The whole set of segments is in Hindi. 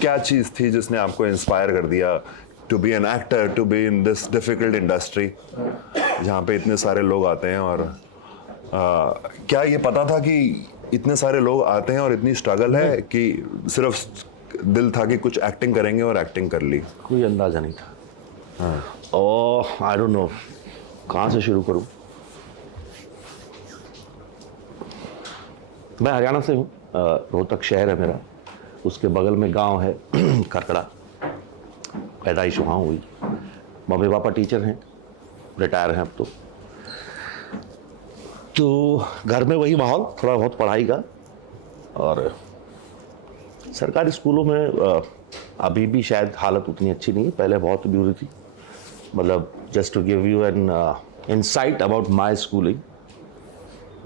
क्या चीज थी जिसने आपको इंस्पायर कर दिया to be an actor, to be in this difficult industry जहाँ पे इतने सारे लोग आते हैं? और क्या ये पता था कि इतने सारे लोग आते हैं और इतनी स्ट्रगल है, कि सिर्फ दिल था कि कुछ एक्टिंग करेंगे और एक्टिंग कर ली? कोई अंदाजा नहीं था। और आई डोंट नो कहाँ से शुरू करूँ। मैं हरियाणा से हूँ, रोहतक शहर है मेरा, उसके बगल में गांव है खरकड़ा। पैदाइश वहाँ हुई। मम्मी पापा टीचर हैं, रिटायर हैं अब तो घर में वही माहौल, थोड़ा बहुत पढ़ाई का। और सरकारी स्कूलों में अभी भी शायद हालत उतनी अच्छी नहीं है, पहले बहुत बुरी थी। मतलब just to give you an insight about my schooling,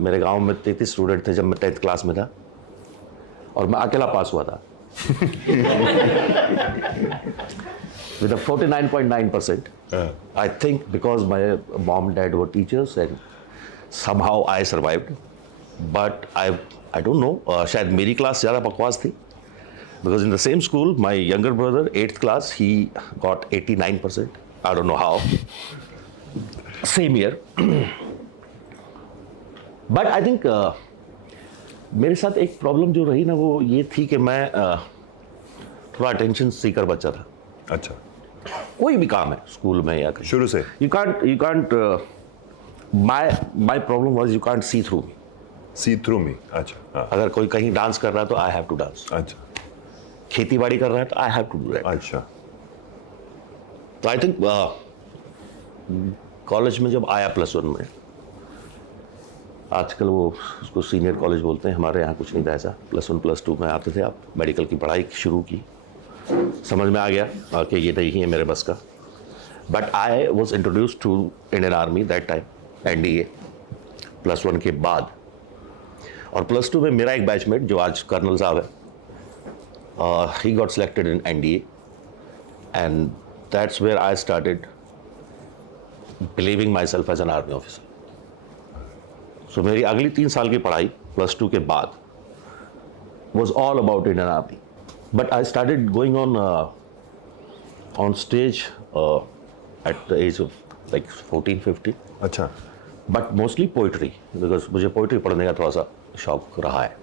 मेरे गांव में 33 स्टूडेंट थे जब मैं 10th क्लास में था, और मैं अकेला पास हुआ था with a 49.9%. I think because my mom and dad were teachers and somehow I survived. But I don't know, शायद मेरी क्लास ज़्यादा बकवास थी, because in the same school my younger brother 8th class he got 89%. I don't know how. Same year. But I think मेरे साथ एक प्रॉब्लम जो रही ना, वो ये थी कि मैं थोड़ा अटेंशन सीकर बच्चा था। अच्छा। कोई भी काम है स्कूल में या कहीं, शुरू से you can't my problem was you can't see through me. See through me. अच्छा। हाँ। अगर कोई कहीं डांस कर रहा है तो आई हैव टू डांस। अच्छा। खेती बाड़ी कर रहा है तो I have to do that. अच्छा। तो आई थिंक कॉलेज में जब आया +1 में, आजकल वो उसको सीनियर कॉलेज बोलते हैं, हमारे यहाँ कुछ नहीं था ऐसा। +1 +2 में आते थे आप, मेडिकल की पढ़ाई शुरू की, समझ में आ गया कि ये नहीं है मेरे बस का। But I was introduce to Indian army that time, NDA +1 के बाद। और +2 में मेरा एक बैचमेट जो आज कर्नल साहब है, he got selected in NDA and that's where I started believing myself as an army officer. So मेरी अगली 3 साल की पढ़ाई +2 के बाद was all about Indian Army. But I started going on stage at the age of like 14-15. अच्छा। But mostly poetry, because मुझे पोइट्री पढ़ने का थोड़ा सा शौक रहा है।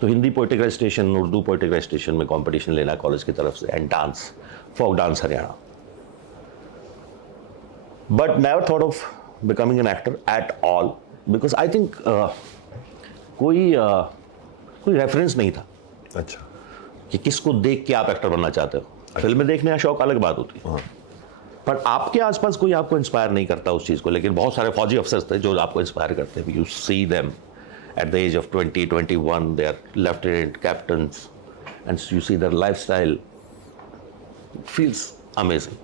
तो Hindi poetry recitation, Urdu poetry recitation में कंपटीशन लेना कॉलेज की तरफ से, and dance, folk dance Haryana. But never thought of becoming an actor at all, because I think कोई रेफरेंस नहीं था। अच्छा। कि किसको देख के आप एक्टर बनना चाहते हो। फिल्में देखने का शौक अलग बात होती है, पर आपके आसपास कोई आपको इंस्पायर नहीं करता उस चीज़ को। लेकिन बहुत सारे फौजी अफसर थे जो आपको इंस्पायर करते हैं। You see them at the age of 20-21, they are lieutenant captains, and you see their lifestyle, feels amazing.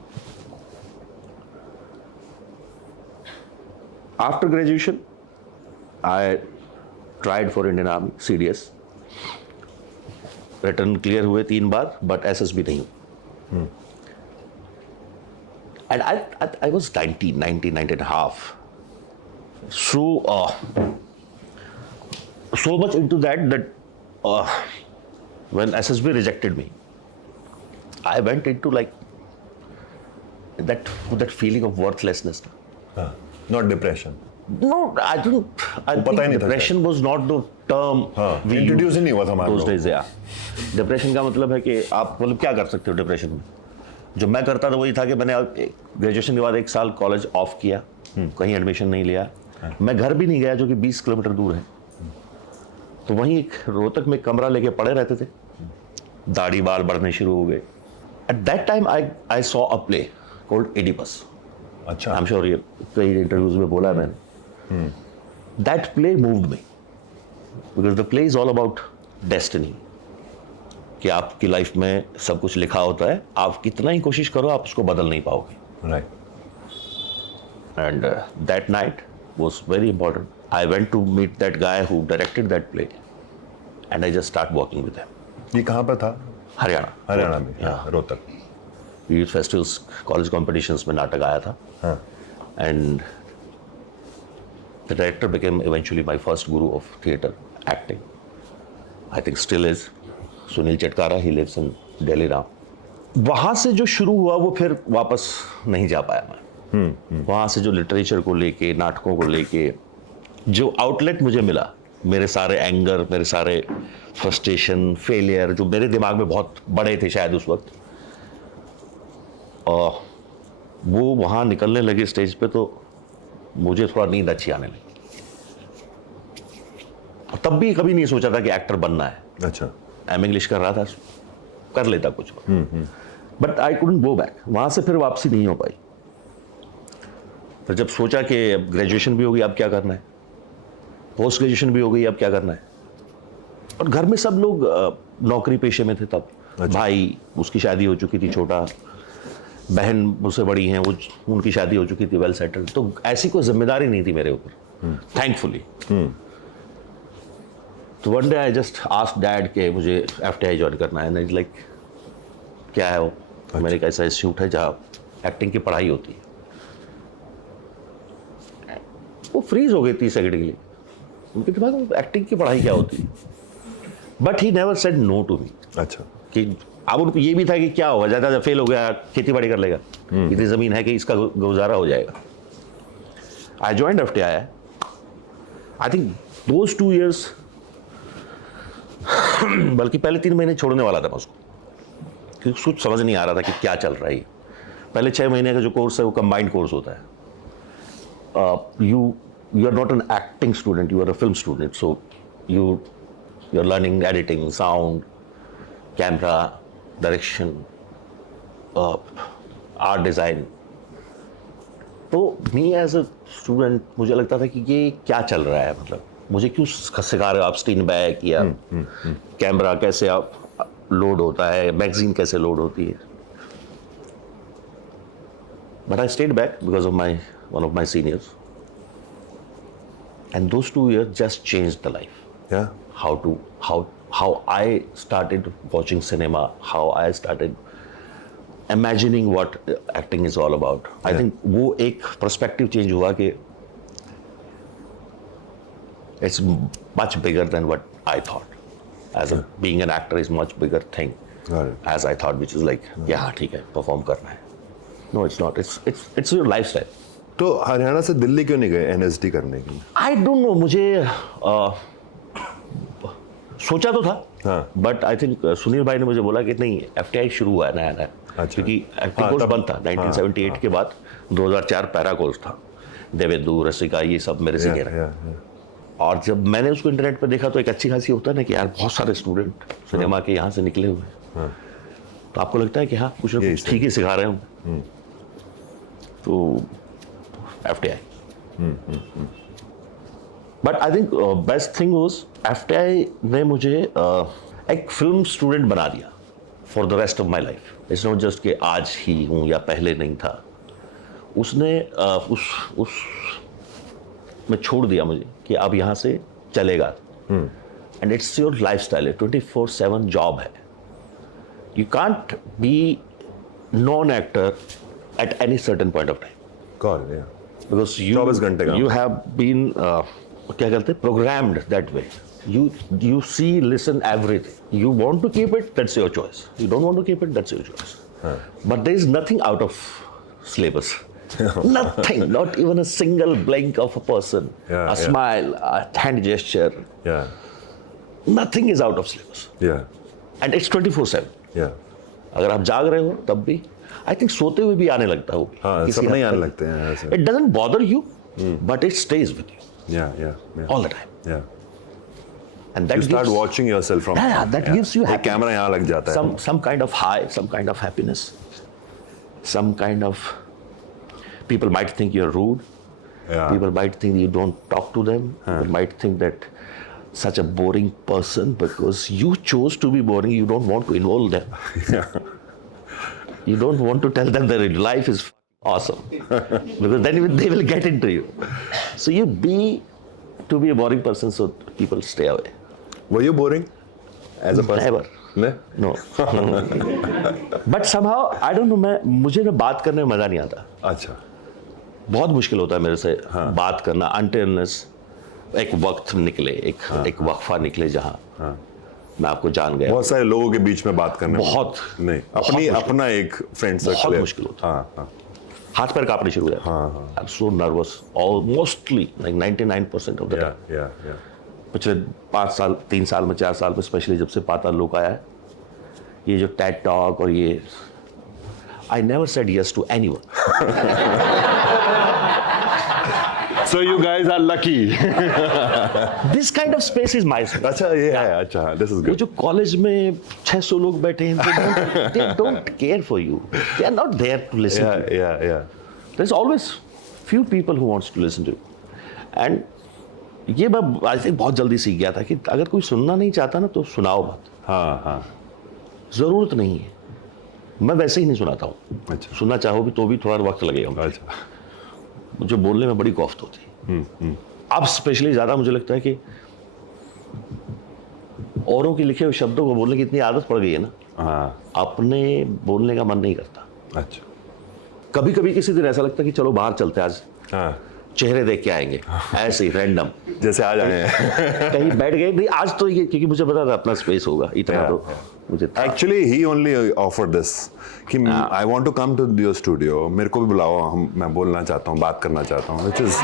After graduation I tried for Indian army CDS, written clear हुए 3 बार, बट SSB नहीं हुआ। And I was 19 and a half, so much into that when SSB rejected me, I went into like that feeling of worthlessness. Not depression. No, I think depression was not the term we introduce ही नहीं हुआ था those days. डिप्रेशन का मतलब है कि आप मतलब क्या कर सकते हो डिप्रेशन में। जो मैं करता था वही था कि मैंने ग्रेजुएशन के बाद 1 साल कॉलेज ऑफ किया, कहीं एडमिशन नहीं लिया, मैं घर भी नहीं गया जो कि 20 किलोमीटर दूर है। तो वहीं एक रोहतक में कमरा लेके पड़े रहते थे, दाढ़ी बाल बढ़ने शुरू हो गए। At that time I saw a play called Oedipus. अच्छा। आई एम श्योर ये कई इंटरव्यूज में बोला है मैंने। That play moved me, because the play is all about destiny, कि आपकी लाइफ में सब कुछ लिखा होता है, आप कितना ही कोशिश करो आप उसको बदल नहीं पाओगे। Right. And that night was very important. I went to meet that guy who directed that play, and I just start working with him. ये कहाँ पर था? हरियाणा। हरियाणा में, हाँ। हाँ, Rohtak. Youth festivals, college competitions में नाटक आया था, हाँ। and the director became eventually my first guru of theatre acting. I think still is. Sunil चटकारा, he lives in Delhi now. वहाँ से जो शुरू हुआ वो फिर वापस नहीं जा पाया मैं। वहाँ से जो लिटरेचर को लेके, नाटकों को लेके जो आउटलेट मुझे मिला, मेरे सारे एंगर, मेरे सारे फ्रस्ट्रेशन, फेलियर जो मेरे दिमाग में बहुत बड़े थे शायद उस वक्त, और वो वहाँ निकलने लगे स्टेज पे तो मुझे थोड़ा नींद अच्छी आने लगी। तब भी कभी नहीं सोचा था कि एक्टर बनना है। अच्छा। एम इंग्लिश कर रहा था, कर लेता कुछ, but I couldn't go back. वहाँ से फिर वापसी नहीं हो पाई। फिर जब सोचा कि ग्रेजुएशन भी हो गई, अब क्या करना है, पोस्ट ग्रेजुएशन भी हो गई, अब क्या करना है, और घर में सब लोग नौकरी पेशे में थे तब। अच्छा। भाई उसकी शादी हो चुकी थी, छोटा बहन मुझसे बड़ी हैं, वो उनकी शादी हो चुकी थी, वेल सेटल्ड, तो ऐसी कोई जिम्मेदारी नहीं थी मेरे ऊपर, थैंकफुली। तो one day I just asked dad के मुझे एफटीआई ज्वाइन करना है, एंड लाइक क्या है वो? मैंने कहा ऐसा इंस्टीट्यूट है जहाँ एक्टिंग की पढ़ाई होती है। वो फ्रीज हो गई 30 सेकंड के लिए, उनके दिमाग में एक्टिंग की पढ़ाई क्या होती है। But he never said no to me. अच्छा। कि अब उनको ये भी था कि क्या होगा, ज़्यादा फेल हो गया, खेती बाड़ी कर लेगा, इतनी ज़मीन है कि इसका गुजारा हो जाएगा। आई joined FTI. I think those 2 years, बल्कि पहले 3 महीने छोड़ने वाला था मैं उसको, क्योंकि कुछ समझ नहीं आ रहा था कि क्या चल रहा है। पहले 6 महीने का जो कोर्स है वो कंबाइंड कोर्स होता है। You are not an acting student, you are a film student, so you're learning editing, sound, camera, direction, art design. तो मी एज अ स्टूडेंट मुझे लगता था कि ये क्या चल रहा है, मतलब मुझे क्यों सिखा रहे हो आप स्क्रीन बैक या कैमरा कैसे आप लोड होता है, मैगजीन कैसे लोड होती है। But I stayed back because of one of my seniors, and those 2 years just changed the life. Yeah. How I started watching cinema, how I started imagining what acting is all about. I think वो एक perspective change हुआ कि it's much bigger than what I thought. As a being an actor is much bigger thing. Got it. As I thought, which is like yeah ठीक है perform करना है. No, it's not. It's your lifestyle. तो हरियाणा से दिल्ली क्यों नहीं गए एनएसडी करने के लिए? आई डोंट नो, मुझे सोचा तो था, हाँ। बट आई थिंक सुनील भाई ने मुझे बोला कि नहीं, एफटीआई शुरू हुआ है नया नया। अच्छा। क्योंकि एक्टिंग कोर्स बंद था 1978 के बाद, 2004 पैरा कोर्स था। देवेंदु, रसिका, ये सब मेरे सीनियर हैं। और जब मैंने उसको इंटरनेट पर देखा तो एक अच्छी खासी होता है ना कि यार बहुत सारे स्टूडेंट सिनेमा के यहाँ से निकले हुए हैं, तो आपको लगता है कि हाँ कुछ ना कुछ ठीक ही सिखा रहे हूँ। तो FTI. But I think best thing was FTI ने मुझे एक फिल्म स्टूडेंट बना दिया for the rest of my life. It's not just कि आज ही हूँ या पहले नहीं था। उसने उस में छोड़ दिया मुझे कि अब यहाँ से चलेगा, and it's your life style है, 24/7 जॉब है। You can't be non actor at any certain point of time. Call या Because 24 घंटे का you have been क्या कहते हैं, programmed that way. You see, listen everything. You want to keep it, that's your choice. You don't want to keep it, that's your choice. But there is nothing out of syllabus. Nothing, not even a single blink of a person, a smile, a hand gesture. Yeah. Nothing is out of syllabus. Yeah. And it's 24/7. Yeah. अगर आप जाग रहे हो तब भी, आई थिंक सोते हुए भी आने लगता है वो। हाँ, सब नहीं आने लगते हैं ऐसे। It doesn't bother you, but it stays with you. Yeah. All the time. Yeah. And that You start gives, watching yourself from. Yeah, that gives you happiness. Camera यहाँ लग जाता है। some kind of high, some kind of happiness, some kind of, people might think you're rude. Yeah. People might think you don't talk to them. People might think that such a boring person because you chose to be boring. You don't want to involve them. You don't want to tell them that life is awesome because then they will get into you. So you be to be a boring person so people stay away. Were you boring as a person? Never. No? No. But somehow I don't know, मुझे ना बात करने में मजा नहीं आता. अच्छा. बहुत मुश्किल होता है मेरे से बात करना until एक वक्त निकले, एक वक्फा निकले जहाँ मैं आपको जान गया. बहुत सारे लोगों के बीच में बात करने बहुत नहीं, अपना एक फ्रेंड सर्कल बहुत मुश्किल होता है. हाथ पैर कांपने शुरू हो जाते हैं. I am so nervous almostly like 99% of the time. पिछले 5 साल 3 साल में 4 साल में स्पेशली जब से पाताल लोक आया है, ये जो टेड टॉक और ये I never said yes to anyone. So you guys are lucky. This kind of space is my space. अच्छा ये है. अच्छा, this is वो good. जो कॉलेज में 600 लोग बैठे हैं, they don't care for you. They are not there to listen to you. Yeah. There's always few people who wants to listen to you. And ये मैं आई थिंक बहुत जल्दी सीख गया था कि अगर कोई सुनना नहीं चाहता ना तो सुनाओ मत. हाँ. जरूरत नहीं है. मैं वैसे ही नहीं सुनाता हूँ. अच्छा. सुनना चाहो भी तो भी थोड़ा वक्त लगेगा. अच्छा. मुझे बोलने में बड़ी कॉफ्त होती है. अब स्पेशली ज्यादा मुझे लगता है कि औरों के लिखे हुए शब्दों को बोलने की इतनी आदत पड़ गई है ना, अपने बोलने का मन नहीं करता. अच्छा. कभी कभी किसी दिन ऐसा लगता है कि चलो बाहर चलते हैं आज, चेहरे देख के आएंगे ऐसे ही रैंडम, जैसे आज आए हैं. कहीं बैठ गए नहीं आज तो ये, क्योंकि मुझे पता था अपना स्पेस होगा इतना. तो मुझे actually he only offer this कि I want to come to your studio, मेरे को भी बुलाओ, मैं बोलना चाहता हूँ, बात करना चाहता हूँ, व्हिच इज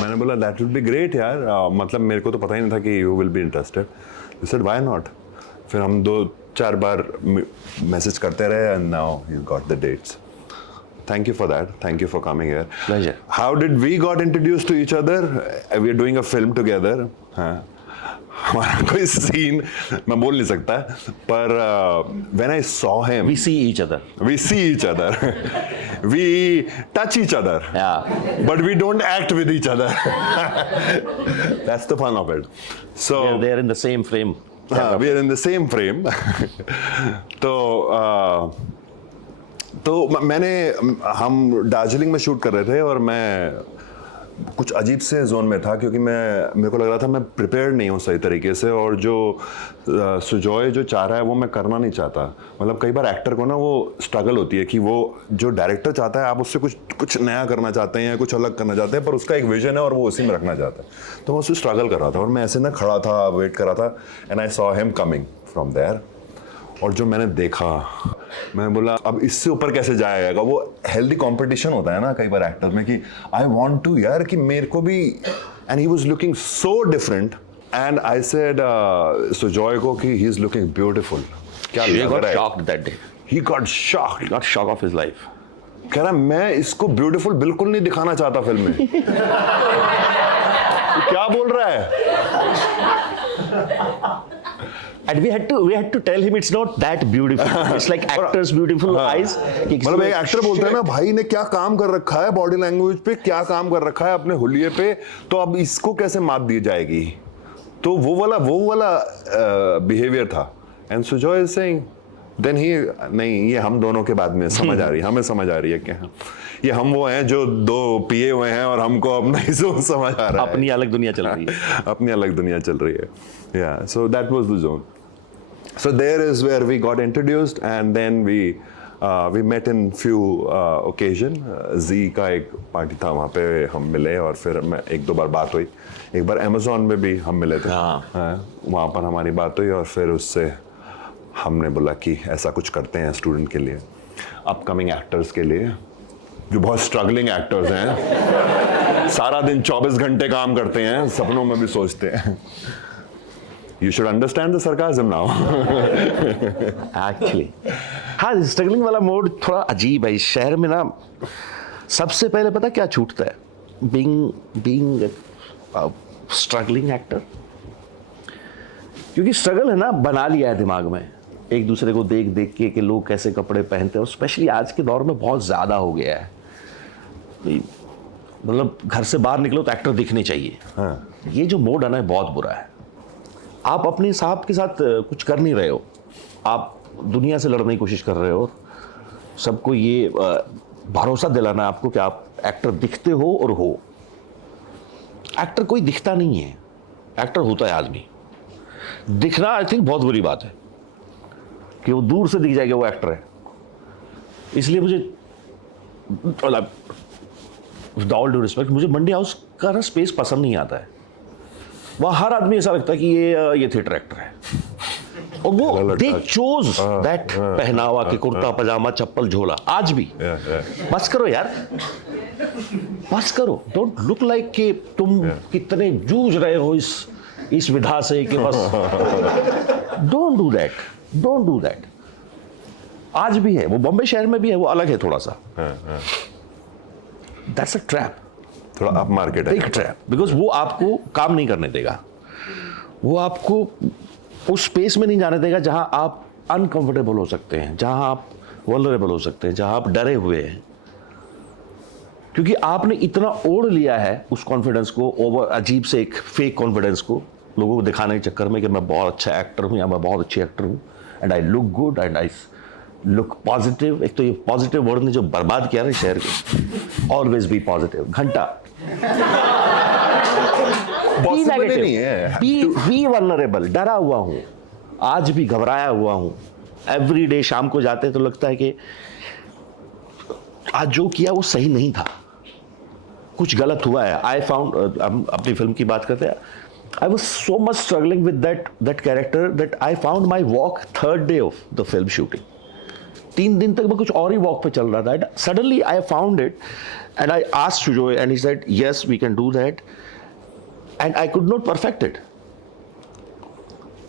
मैंने बोला दैट वुड बी ग्रेट यार. मतलब मेरे को तो पता ही नहीं था कि you will be interested. You said why not. फिर हम 2-4 बार मैसेज करते रहे and now you got the dates. Thank you for that. Thank you for coming here. Pleasure. How did we got introduced to each other? We are doing a film together. हाँ. हमारा कोई सीन मैं बोल नहीं सकता, पर when I saw him, we see each other. we see each other, we touch each other, Yeah. but we don't act with each other. That's the fun of it. So They are in the same frame. we are in the same frame. तो हम दार्जिलिंग में शूट कर रहे थे और मैं कुछ अजीब से जोन में था क्योंकि मेरे को लग रहा था मैं प्रिपेयर्ड नहीं हूँ सही तरीके से, और जो सुजॉय जो चाह रहा है वो मैं करना नहीं चाहता. मतलब कई बार एक्टर को ना वो स्ट्रगल होती है कि वो जो डायरेक्टर चाहता है आप उससे कुछ नया करना चाहते हैं, कुछ अलग करना चाहते हैं, पर उसका एक विजन है और वो उसी में रखना चाहता है. तो मैं उससे स्ट्रगल कर रहा था और मैं ऐसे ना खड़ा था, वेट कर रहा था, and I saw him coming from there. और जो मैंने देखा, मैं बोला अब इससे ऊपर कैसे जाएगा. वो हेल्दी कंपटीशन होता है ना कई बार एक्टर में कि आई वांट टू यार कि मेरे को भी, and he was looking so different, and I said Sujoy को कि ही इज लुकिंग ब्यूटीफुल. क्या लग रहा है? Shocked that day. He got shocked. He got shock of his life. कह रहा मैं इसको ब्यूटीफुल बिल्कुल नहीं दिखाना चाहता फिल्म में. क्या बोल रहा है? And we had to tell him it's not that beautiful. It's like actors' beautiful eyes. मतलब एक एक्टर बोलता है ना भाई ने क्या काम कर रखा है बॉडी लैंग्वेज पे, क्या काम कर रखा है अपने हुलिये पे, तो अब इसको कैसे मात दी जाएगी. तो वो वाला बिहेवियर था. And Sujoy is saying then he नहीं, ये हम दोनों के बाद में समझ आ रही है, हमें समझ आ रही है कि ये हम वो हैं जो 2 पिए हुए हैं और हमको अब नहीं समझ आ रहा है. अपनी अलग दुनिया चल रही है. अपनी अलग दुनिया चल रही है. Yeah, so that was the zone. So there is where we got introduced, and then we met in few occasion. Z का एक पार्टी था, वहाँ पे हम मिले और फिर मैं 1-2 बार बात हुई. एक बार Amazon में भी हम मिले थे. वहाँ पर हमारी बात हुई और फिर उससे हमने बोला कि ऐसा कुछ करते हैं स्टूडेंट के लिए, अपकमिंग एक्टर्स के लिए जो बहुत स्ट्रगलिंग एक्टर्स हैं, सारा दिन 24 घंटे काम करते हैं, सपनों में भी सोचते हैं. You should understand the sarcasm now. Actually, हाँ, स्ट्रगलिंग वाला मोड थोड़ा अजीब है इस शहर में ना. सबसे पहले पता क्या छूटता है, being स्ट्रगलिंग एक्टर, क्योंकि स्ट्रगल है ना बना लिया है दिमाग में एक दूसरे को देख देख के कि लोग कैसे कपड़े पहनते हैं, और स्पेशली आज के दौर में बहुत ज़्यादा हो गया है. मतलब घर से बाहर निकलो तो एक्टर दिखने चाहिए। हाँ। ये जो मोड है ना बहुत बुरा है। आप अपने साहब के साथ कुछ कर नहीं रहे हो, आप दुनिया से लड़ने की कोशिश कर रहे हो। सबको ये भरोसा दिलाना है आपको कि आप एक्टर दिखते हो और हो। एक्टर कोई दिखता नहीं है, एक्टर होता है आदमी। दिखना आई थिंक बहुत बुरी बात है कि वो दूर से दिख जाएगा वो एक्टर है। इसलिए मुझे विद ऑल ड्यू रिस्पेक्ट मुझे मंडी हाउस का ना स्पेस पसंद नहीं आता है। वहाँ हर आदमी ऐसा लगता है कि ये थिएटर एक्टर है, और वो दे चोज दैट पहनावा कि कुर्ता पजामा चप्पल झोला। आज भी बस करो यार, बस करो। डोंट लुक लाइक कि तुम कितने जूझ रहे हो इस विधा से कि बस don't do that, don't do that. आज भी है वो, बॉम्बे शहर में भी है, वो अलग है थोड़ा सा। दैट्स अ ट्रैप, थोड़ा अप मार्केट है, बिग ट्रैप, बिकॉज वो आपको काम नहीं करने देगा। वो आपको उस स्पेस में नहीं जाने देगा जहां आप अनकंफर्टेबल हो सकते हैं, जहां आप वल्नरेबल हो सकते हैं, जहां आप डरे हुए हैं। क्योंकि आपने इतना ओढ़ लिया है उस कॉन्फिडेंस को, ओवर अजीब से एक फेक कॉन्फिडेंस को, लोगों को दिखाने के चक्कर में कि मैं बहुत अच्छा एक्टर हूं या मैं बहुत अच्छी एक्टर हूं, and I look good and I look positive. एक तो ये पॉजिटिव वर्ड ने जो बर्बाद किया ना शहर को। ऑलवेज बी पॉजिटिव, घंटा पॉसिबल नहीं है। बी वल्नरेबल, डरा हुआ हूं, आज भी घबराया हुआ हूं। एवरी डे शाम को जाते तो लगता है कि आज जो किया वो सही नहीं था, कुछ गलत हुआ है। आई फाउंड, हम अपनी फिल्म की बात करते हैं, I was so much struggling with that character that I found my walk third day of the film shooting. 3 दिन तक मैं कुछ और ही वॉक पे चल रहा था। Suddenly I found it and I asked Sujoy and he said yes we can do that, and I could not perfect it.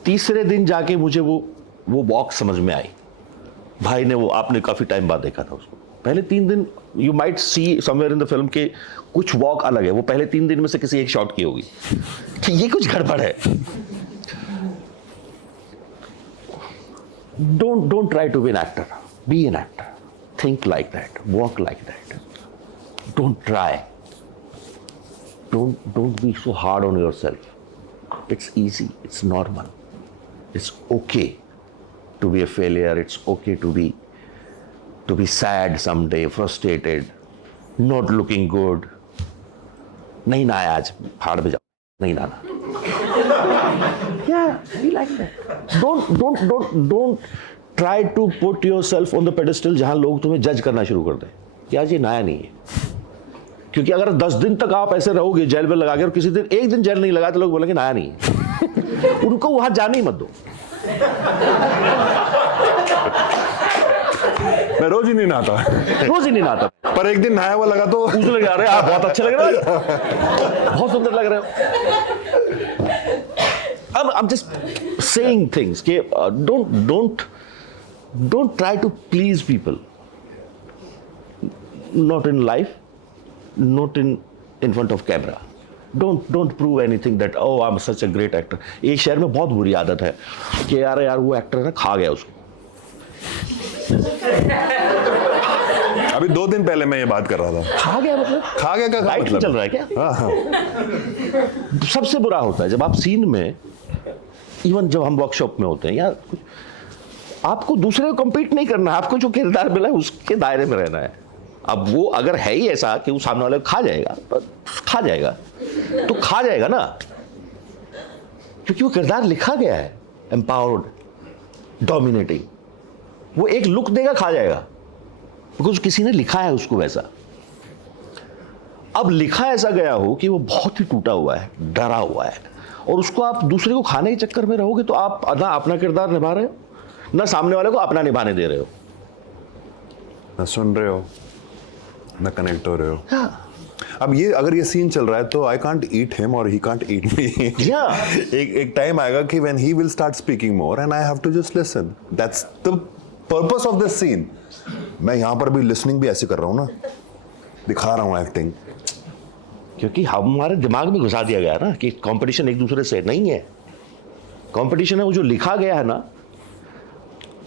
तीसरे दिन जाके मुझे वो वॉक समझ में आई। भाई ने वो, आपने काफी टाइम बाद देखा था उसको। पहले 3 दिन you might see somewhere in the film के कुछ वॉक अलग है, वो पहले 3 दिन में से किसी एक शॉट की होगी कि ये कुछ गड़बड़ है। Don't try to be an actor, be an actor, think like that, walk like that. Don't try, don't be so hard on yourself. It's easy, it's normal, it's okay to be a failure, it's okay to be sad someday, frustrated, not looking good. नहीं ना आया आज, फाड़ पे जाओ, नहीं ना। Yeah, be like that. Don't try to put yourself on the pedestal जहां लोग तुम्हें जज करना शुरू कर दें कि आज ये नया नहीं है। क्योंकि अगर 10 दिन तक आप ऐसे रहोगे जेल में लगा के, और किसी दिन एक दिन जेल नहीं लगा तो लोग बोलेंगे नया नहीं है। उनको वहां जाने ही मत दो। मैं रोज ही नहीं नहाता, रोज ही नहीं नहाता, पर एक दिन नहाया हुआ लगा तो पूछने लगे अरे आप बहुत अच्छे लग रहे हो, बहुत सुंदर लग रहे हो। अब I'm just saying things कि don't try to please people, not in life, not in front of camera. Don't prove anything that oh I'm such a great actor. एक शहर में बहुत बुरी आदत है कि यार वो एक्टर ना खा गया उसको। अभी 2 दिन पहले मैं ये बात कर रहा था। खा गया मतलब खा गया का लाइट मतलब चल रहा है क्या? हाँ। सबसे बुरा होता है जब आप सीन में, इवन जब हम वर्कशॉप में होते हैं या कुछ, आपको दूसरे को कम्पीट नहीं करना है, आपको जो किरदार मिला है उसके दायरे में रहना है। अब वो अगर है ही ऐसा कि वो सामने वाले को खा जाएगा तो खा जाएगा ना, क्योंकि वो किरदार लिखा गया है एम्पावर्ड, डोमिनेटिंग। वो एक लुक देगा, खा जाएगा, बिकॉज किसी ने लिखा है उसको वैसा। अब लिखा ऐसा गया हो कि वो बहुत ही टूटा हुआ है, डरा हुआ है, और उसको आप दूसरे को खाने के चक्कर में रहोगे तो आप ना अपना किरदार निभा रहे हो, ना सामने वाले को अपना निभाने दे रहे हो, ना सुन रहे हो, ना कनेक्ट हो रहे हो। हाँ। अब ये अगर ये सीन चल रहा है तो आई कांट ईट हिम और ही कांट ईट मी। एक टाइम आएगा कि when he will start speaking more and I have to just listen. That's the purpose of this scene. मैं यहाँ पर भी लिसनिंग भी ऐसे कर रहा हूँ ना, दिखा रहा हूँ एक्टिंग, क्योंकि हमारे दिमाग में घुसा दिया गया ना कि कंपटीशन एक दूसरे से नहीं है। कंपटीशन है वो जो लिखा गया है ना,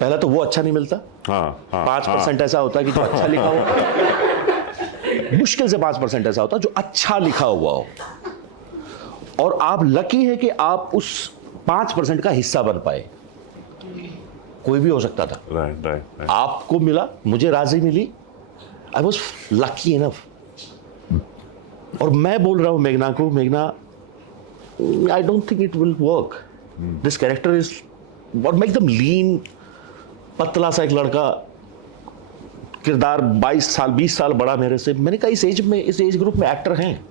पहला तो वो अच्छा नहीं मिलता। 5% ऐसा होता है कि जो अच्छा लिखा हो मुश्किल से 5% ऐसा होता जो अच्छा लिखा हुआ हो, और आप लकी है कि आप उस 5% का हिस्सा बन पाए। कोई भी हो सकता था। राइट। आपको मिला, मुझे राजी मिली, आई वॉज लकी इनफ। और मैं बोल रहा हूं मेघना को, मेघना I don't think it will work, this character is, और मैं एकदम लीन पतला सा एक लड़का, किरदार 20 साल बड़ा मेरे से। मैंने कहा इस एज ग्रुप में एक्टर हैं,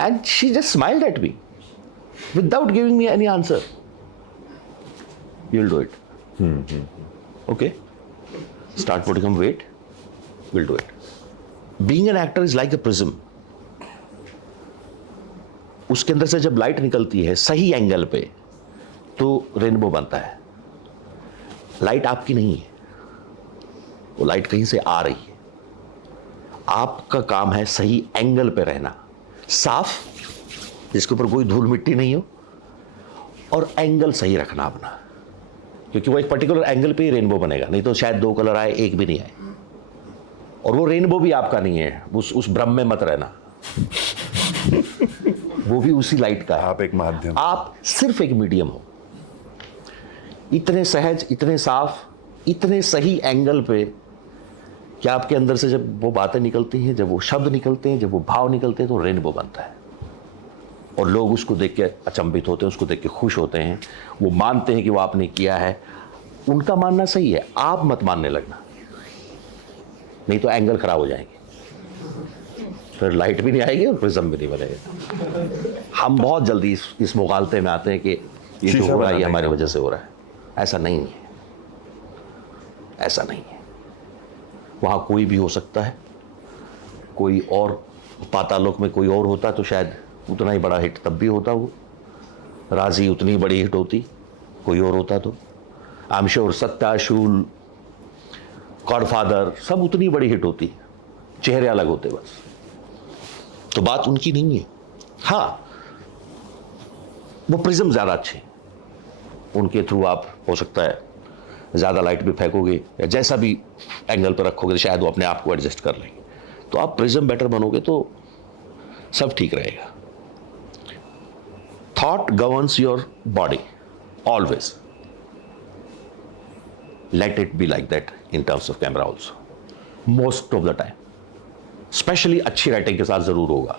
and she just smiled at me without giving me any answer, you'll do it. Okay, start putting on weight, we'll do it. Being an actor is like a prism. उसके अंदर से जब लाइट निकलती है सही एंगल पे तो रेनबो बनता है। लाइट आपकी नहीं है, वो लाइट कहीं से आ रही है। आपका काम है सही एंगल पे रहना, साफ, जिसके ऊपर कोई धूल मिट्टी नहीं हो, और एंगल सही रखना अपना, क्योंकि वो एक पर्टिकुलर एंगल पे ही रेनबो बनेगा, नहीं तो शायद 2 कलर आए, एक भी नहीं आए। और वो रेनबो भी आपका नहीं है, उस भ्रम में मत रहना। वो भी उसी लाइट का है। आप एक माध्यम, आप सिर्फ एक मीडियम हो। इतने सहज, इतने साफ, इतने सही एंगल पे कि आपके अंदर से जब वो बातें निकलती हैं, जब वो शब्द निकलते हैं, जब वो भाव निकलते हैं, तो रेनबो बनता है। और लोग उसको देख के अचंभित होते हैं, उसको देख के खुश होते हैं, वो मानते हैं कि वो आपने किया है। उनका मानना सही है, आप मत मानने लगना, नहीं तो एंगल खराब हो जाएंगे, फिर लाइट भी नहीं आएगी और प्रिज्म भी नहीं बनेगा। हम बहुत जल्दी इस मुगालते में आते हैं कि ये जो हो रहा है ये हमारी वजह से हो रहा है। ऐसा नहीं है, ऐसा नहीं है। वहाँ कोई भी हो सकता है, कोई और पातालोक में कोई और होता तो शायद उतना ही बड़ा हिट तब भी होता, वो राजी उतनी बड़ी हिट होती, कोई और होता तो। I am sure Satya, Shool, godfather सब उतनी बड़ी हिट होती, चेहरे अलग होते बस। तो बात उनकी नहीं है। हाँ, वो प्रिज्म ज़्यादा अच्छे, उनके थ्रू आप हो सकता है ज़्यादा लाइट भी फेंकोगे या जैसा भी एंगल पर रखोगे तो शायद वो अपने आप को एडजस्ट कर लेंगे। तो आप प्रिज्म बेटर बनोगे तो सब ठीक रहेगा। Thought governs your body always, let it be like that in terms of camera also, most of the time. Specially अच्छी राइटिंग के साथ जरूर होगा।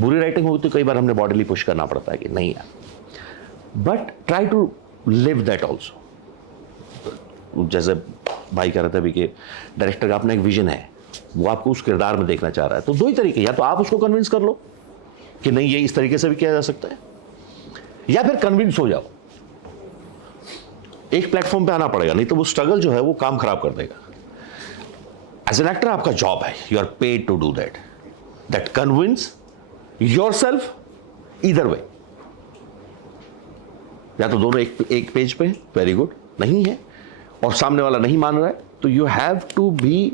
बुरी राइटिंग होगी तो कई बार हमने बॉडीली पुश करना पड़ता है कि नहीं यार, but try to live that also. जैसे भाई कह रहे थे अभी कि डायरेक्टर का अपना एक विजन है, वो आपको उस किरदार में देखना चाह रहा है, तो 2 ही तरीके, या तो आप उसको कन्विंस कर लो कि नहीं ये इस तरीके से भी किया जा सकता है, या फिर कन्विंस हो जाओ। एक प्लेटफॉर्म पे आना पड़ेगा, नहीं तो वो स्ट्रगल जो है वो काम खराब कर देगा। एज एन एक्टर आपका जॉब है, you are paid to do that convince yourself either way. या तो दोनों एक पेज पे वेरी गुड, नहीं है और सामने वाला नहीं मान रहा है, तो you have to be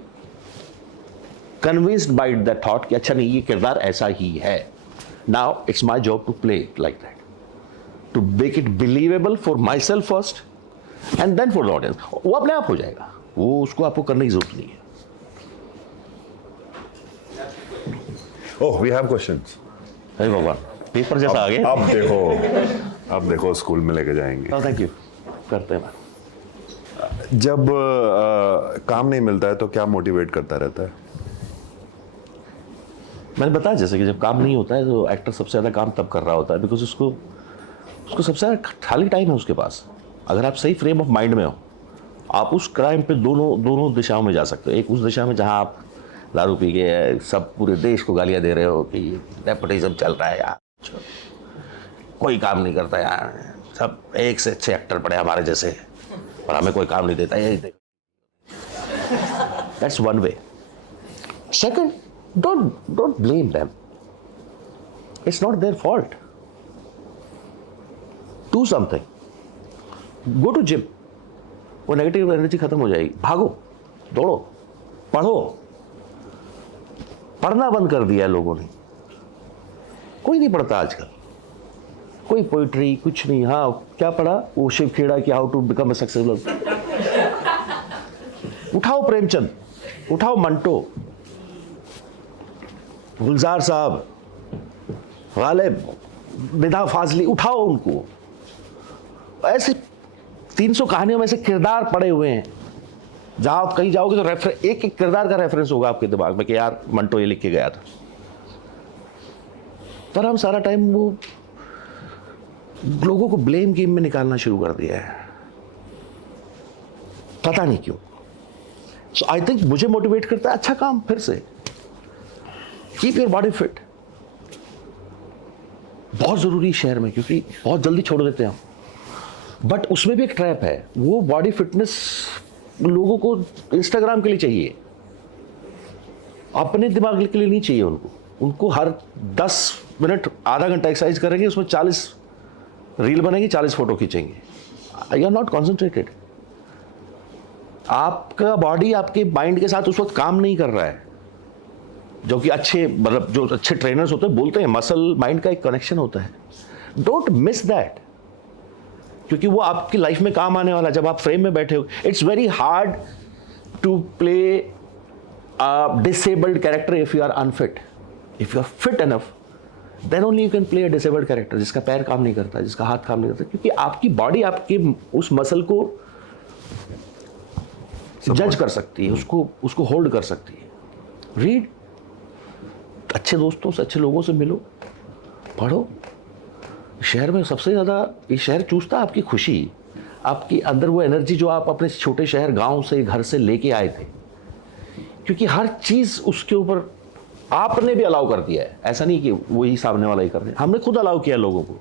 convinced by that thought कि अच्छा नहीं ये किरदार ऐसा ही है। Now it's my job to play it like that, to make it believable for myself first and then for the audience. वो अपने आप हो जाएगा, वो उसको आपको करने की जरूरत नहीं है। Oh we have questions. अरे भगवान, पेपर जैसा आ गया। अब देखो स्कूल में लेके जाएंगे। थैंक यू, करते हैं। जब काम नहीं मिलता है तो क्या मोटिवेट करता रहता है? मैंने बताया जैसे कि जब काम नहीं होता है तो एक्टर सबसे ज़्यादा काम तब कर रहा होता है बिकॉज उसको सबसे ज़्यादा खाली टाइम है उसके पास। अगर आप सही फ्रेम ऑफ माइंड में हो, आप उस क्राइम पे दोनों दिशाओं में जा सकते हो। एक उस दिशा में जहां आप दारू पी के सब पूरे देश को गालियां दे रहे हो कि नेपोटिज्म चल रहा है यार, कोई काम नहीं करता यार, सब एक से अच्छे एक्टर पड़े हमारे जैसे और हमें कोई काम नहीं देता। That's one way. Second, don't blame them. It's not their fault. Do something. Go to gym. वो नेगेटिव एनर्जी खत्म हो जाएगी। भागो, दौड़ो, पढ़ो। पढ़ना बंद कर दिया है लोगों ने, कोई नहीं पढ़ता आजकल, कोई पोइट्री कुछ नहीं। हाँ, क्या पढ़ा? वो शिव खेड़ा की how to become a successful. उठाओ प्रेमचंद, उठाओ मंटो, गुलजार साहब, गालिब, निदा फाजली, उठाओ उनको। ऐसे 300 कहानियों में से किरदार पड़े हुए हैं, जहां आप कहीं जाओगे तो एक एक किरदार का रेफरेंस होगा आपके दिमाग में कि यार मंटो ये लिख के गया था। पर हम सारा टाइम वो लोगों को ब्लेम गेम में निकालना शुरू कर दिया है, पता नहीं क्यों। सो आई थिंक मुझे मोटिवेट करता है अच्छा काम फिर से, कीप योर बॉडी फिट। बहुत जरूरी शहर में, क्योंकि बहुत जल्दी छोड़ देते हैं हम। बट उसमें भी एक ट्रैप है, वो बॉडी फिटनेस लोगों को इंस्टाग्राम के लिए चाहिए, अपने दिमाग के लिए नहीं चाहिए उनको। उनको हर 10 मिनट आधा घंटा एक्सरसाइज करेंगे, उसमें 40 रील बनेगी, 40 फोटो खींचेंगे। You are not concentrated. आपका बॉडी आपके माइंड के साथ उस वक्त काम नहीं कर रहा है। जो कि अच्छे, मतलब जो अच्छे ट्रेनर्स होते हैं बोलते हैं मसल माइंड का एक कनेक्शन होता है। डोंट मिस दैट, क्योंकि वो आपकी लाइफ में काम आने वाला है जब आप फ्रेम में बैठे हो। It's very hard to play a disabled character if you are unfit. If you are fit enough then only you can play a disabled character, जिसका पैर काम नहीं करता, जिसका हाथ काम नहीं करता, क्योंकि आपकी बॉडी आपके उस मसल को जज कर सकती है, उसको होल्ड कर सकती है। रीड, अच्छे दोस्तों से, अच्छे लोगों से मिलो, पढ़ो। शहर में सबसे ज़्यादा ये शहर चूसता है आपकी खुशी, आपकी अंदर वो एनर्जी जो आप अपने छोटे शहर, गांव से, घर से लेके आए थे। क्योंकि हर चीज़ उसके ऊपर आपने भी अलाउ कर दिया है, ऐसा नहीं कि वही सामने वाला ही कर रहे हैं। हमने खुद अलाउ किया लोगों को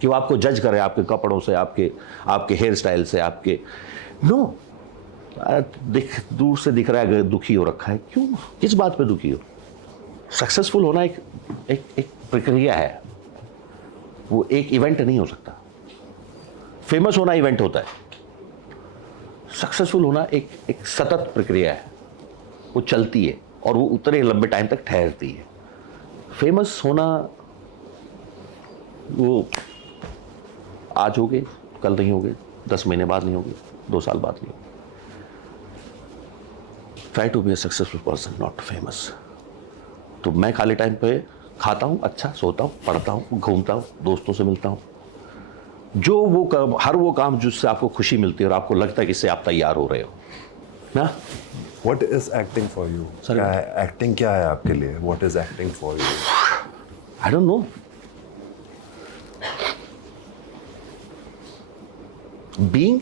कि वो आपको जज करे आपके कपड़ों से, आपके हेयर स्टाइल से, आपके नो दूर से दिख रहा है दुखी हो रखा है, क्यों, किस बात पे दुखी हो? सक्सेसफुल होना एक प्रक्रिया है, वो एक इवेंट नहीं हो सकता। फेमस होना इवेंट होता है, सक्सेसफुल होना एक सतत प्रक्रिया है, वो चलती है और वो उतने लंबे टाइम तक ठहरती है। फेमस होना वो आज हो गए, कल नहीं हो गए, 10 महीने बाद नहीं होगे, 2 साल बाद नहीं होगे। Try to be a successful person, not famous. तो मैं खाली टाइम पे खाता हूँ, अच्छा सोता हूँ, पढ़ता हूँ, घूमता हूँ, दोस्तों से मिलता हूँ। हर वो काम जिससे आपको खुशी मिलती है और आपको लगता है कि इससे आप तैयार हो रहे हो ना। What is acting for you? Sorry? Acting क्या है आपके लिए? What is acting for you? I don't know. Being,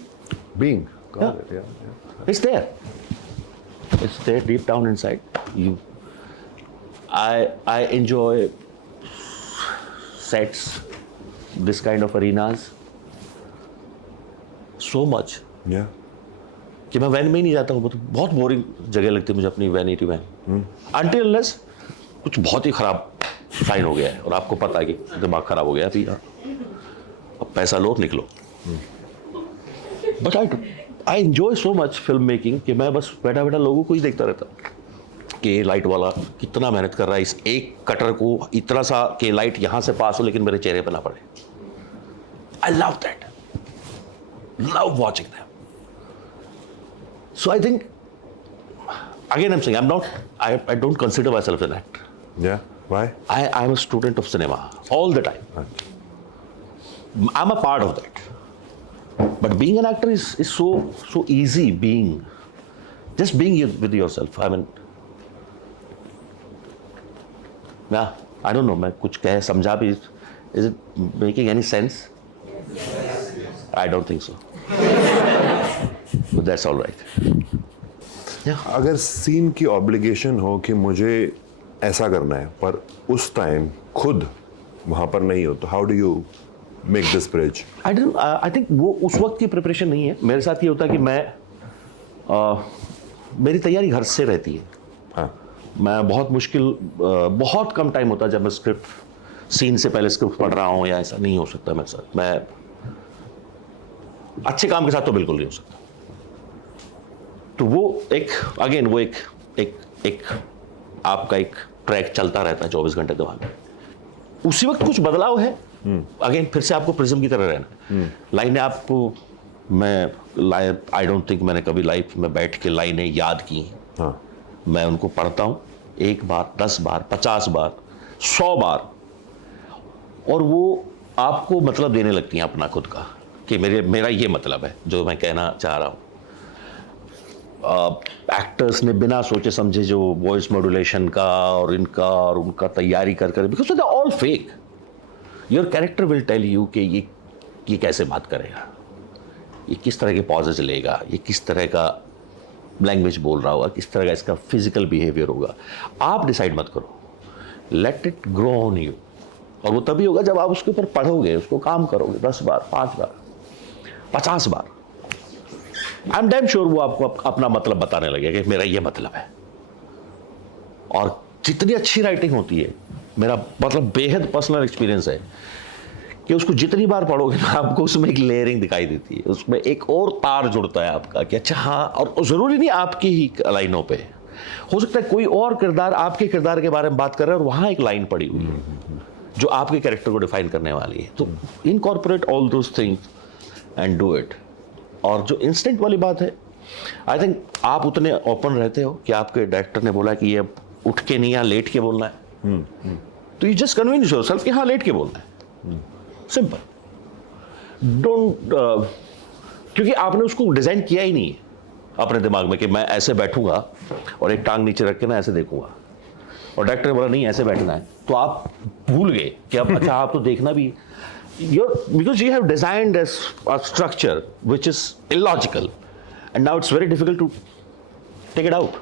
Got Yeah. it, yeah. it's there. It's there deep down inside. I enjoy sets, this kind of arenas so much Yeah. कि मैं वैन में ही नहीं जाता हूँ। तो बहुत बोरिंग जगह लगती है मुझे अपनी वैनिटी वैन, अनटिल अनलेस कुछ बहुत ही खराब साइन हो गया है और आपको पता है कि दिमाग खराब हो गया अभी, अब पैसा लो निकलो। But I enjoy so much film making कि मैं बस बैठा बैठा लोगों को ही देखता रहता कि लाइट वाला कितना मेहनत कर रहा है, इस एक कटर को इतना सा कि लाइट यहाँ से पास हो लेकिन मेरे चेहरे पे ना पड़े। I love that, love watching that. So I think, again I'm saying, I don't consider myself an actor. Yeah. Why? I'm a student of cinema all the time. I'm a part of that. But being an actor is so easy, just being with yourself. I mean, yeah, I don't know, मैं कुछ कह समझा भी, is it making any sense? Yes. I don't think so. But that's all right. Yeah. अगर सीन की ऑब्लिगेशन हो कि मुझे ऐसा करना है पर उस टाइम खुद वहां पर नहीं हो, तो how do you make this bridge? I think वो उस वक्त की प्रिपरेशन नहीं है। मेरे साथ ये होता है कि मेरी तैयारी घर से रहती है। हाँ. मैं बहुत कम टाइम होता है जब मैं स्क्रिप्ट सीन से पहले स्क्रिप्ट पढ़ रहा हूँ, या ऐसा नहीं हो सकता मेरे साथ। मैं अच्छे काम के साथ तो बिल्कुल नहीं हो सकता। तो वो एक आपका एक ट्रैक चलता रहता है 24 घंटे दिमाग में। उसी वक्त कुछ बदलाव है, अगेन फिर से आपको प्रिज्म की तरह रहना। लाइनें आपको आई डोंट थिंक मैंने कभी लाइफ में बैठ के लाइनें याद की हैं। हाँ. मैं उनको पढ़ता हूँ, 1 बार, 10 बार, 50 बार, 100 बार, और वो आपको मतलब देने लगती हैं अपना खुद का कि मेरा ये मतलब है जो मैं कहना चाह रहा हूँ। एक्टर्स ने बिना सोचे समझे जो वॉइस मॉड्यूलेशन का और इनका और उनका तैयारी कर because they all fake. Your character will tell you कि ये कैसे बात करेगा, ये किस तरह के पॉजेज लेगा, ये किस तरह का लैंग्वेज बोल रहा होगा, किस तरह का इसका फिजिकल बिहेवियर होगा। आप डिसाइड मत करो, let it grow on you. और वो तभी होगा जब आप उसके ऊपर पढ़ोगे, उसको काम करोगे 10 बार, 5 बार, 50 बार। आई एम डैम श्योर वो आपको अपना मतलब बताने लगेगा कि मेरा ये मतलब है। और जितनी अच्छी राइटिंग होती है, मेरा मतलब बेहद पर्सनल एक्सपीरियंस है कि उसको जितनी बार पढ़ोगे ना आपको उसमें एक लेयरिंग दिखाई देती है, उसमें एक और तार जुड़ता है आपका कि अच्छा हाँ। और ज़रूरी नहीं आपकी ही लाइनों पे, हो सकता है कोई और किरदार आपके किरदार के बारे में बात कर रहा है और वहाँ एक लाइन पड़ी हुई है जो आपके कैरेक्टर को डिफाइन करने वाली है। तो incorporate all those things and do it. और जो इंस्टेंट वाली बात है, आई थिंक आप उतने ओपन रहते हो कि आपके डायरेक्टर ने बोला कि ये उठ के नहीं, यहाँ लेट के बोलना है, तो यू जस्ट कन्विंस योरसेल्फ कि हाँ लेट के बोलना है। सिंपल। डोंट क्योंकि आपने उसको डिजाइन किया ही नहीं है अपने दिमाग में कि मैं ऐसे बैठूंगा और एक टांग नीचे रख के ना ऐसे देखूंगा, और डायरेक्टर ने बोला नहीं ऐसे बैठना है, तो आप भूल गए कि अब अच्छा आप तो देखना भी because you have designed a structure which is illogical, and now it's very difficult to take it out.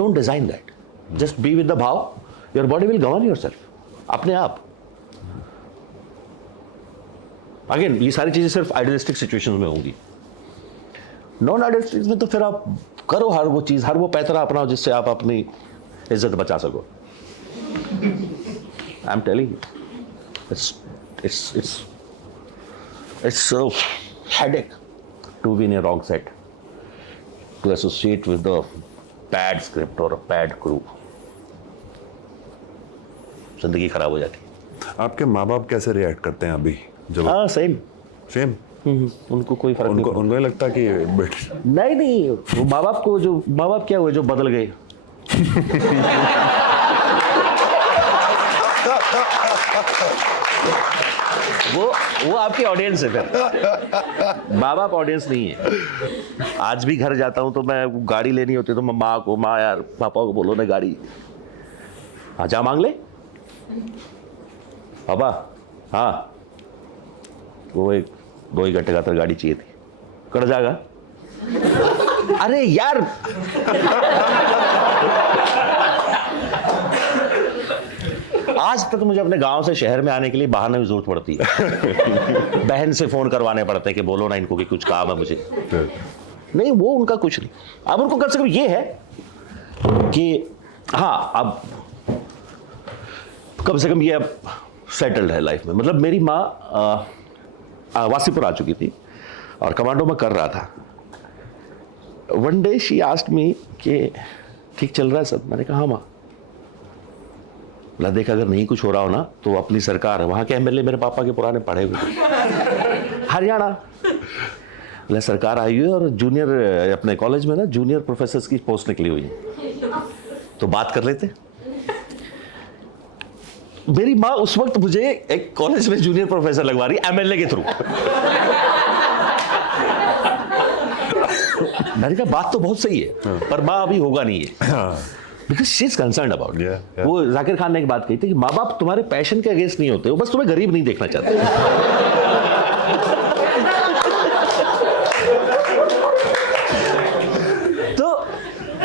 Don't design that. Just be with the bhav. Your body will govern yourself. अपने आप। Again, ये सारी चीजें सिर्फ आइडियलिस्टिक सिचुएशंस में होंगी। नॉन आइडियलिस्टिक में तो फिर आप करो हर वो चीज, हर वो पैतरा अपनाओ जिससे आप अपनी इज्जत बचा सको। I am telling you, it's a headache to be in a wrong set, to associate with the bad script or a bad crew. जिंदगी खराब हो जाती है। आपके माँ बाप कैसे रिएक्ट करते हैं अभी जब? हाँ सेम। उनको कोई फर्क नहीं। उनको नहीं लगता कि नहीं वो माँ बाप क्या हुए जो बदल गए। वो आपकी ऑडियंस है फिर, माँ बाप ऑडियंस नहीं है। आज भी घर जाता हूँ तो मैं गाड़ी लेनी होती है तो मैं माँ को, माँ यार पापा को बोलो ना गाड़ी, जा मांग ले पापा। हाँ वो 2 ही घंटे का गाड़ी चाहिए थी, कर जाएगा। अरे यार आज तक मुझे अपने गांव से शहर में आने के लिए बहाने की जरूरत पड़ती है। बहन से फोन करवाने पड़ते हैं कि बोलो ना इनको कि कुछ काम है मुझे। नहीं वो उनका कुछ नहीं। अब उनको कम से कम ये है कि हाँ अब कम से कम ये अब सेटल्ड है लाइफ में। मतलब मेरी माँ वासीपुर आ चुकी थी और कमांडो में कर रहा था। One day she asked me कि ठीक चल रहा है सब? मैंने कहा हाँ माँ। बोला देख अगर नहीं कुछ हो रहा हो ना तो अपनी सरकार है, वहाँ के एमएलए मेरे पापा के पुराने पढ़े हुए हरियाणा। बोला सरकार आई हुई है और जूनियर अपने कॉलेज में ना जूनियर प्रोफेसर की पोस्ट निकली हुई है, तो बात कर लेते। मेरी माँ उस वक्त मुझे एक कॉलेज में जूनियर प्रोफेसर लगवा रही एमएलए के थ्रू। मैंने कहा बात तो बहुत सही है पर माँ अभी होगा नहीं है। Because she is concerned about it. Yeah. वो जाकिर खान ने एक बात कही थी कि माँ बाप तुम्हारे पैशन के अगेंस्ट नहीं होते, वो बस तुम्हें गरीब नहीं देखना चाहते। तो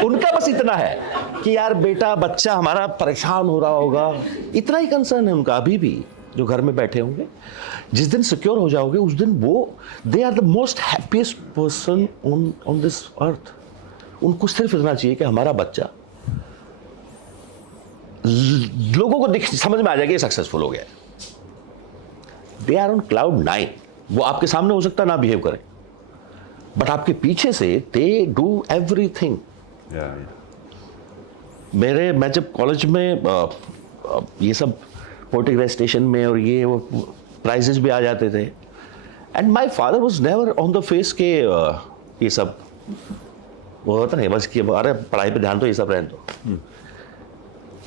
उनका बस इतना है कि यार बेटा बच्चा हमारा परेशान हो रहा होगा, इतना ही कंसर्न है उनका अभी भी। जो घर में बैठे होंगे, जिस दिन सिक्योर हो जाओगे उस दिन वो they are the most happiest person on this earth. उनको सिर्फ इतना चाहिए कि हमारा बच्चा लोगों को समझ में आ जाएगा सक्सेसफुल हो गया। They are on cloud 9। वो आपके सामने हो सकता ना बिहेव करें बट आपके पीछे से दे डू एवरीथिंग। मैं जब कॉलेज में ये सब पोएटिक रेसिटेशन में और ये वो प्राइजेस भी आ जाते थे and my father was never on the face के ये सब वो होता नहीं बस कि अरे पढ़ाई पे ध्यान दो, ये सब रहने दो।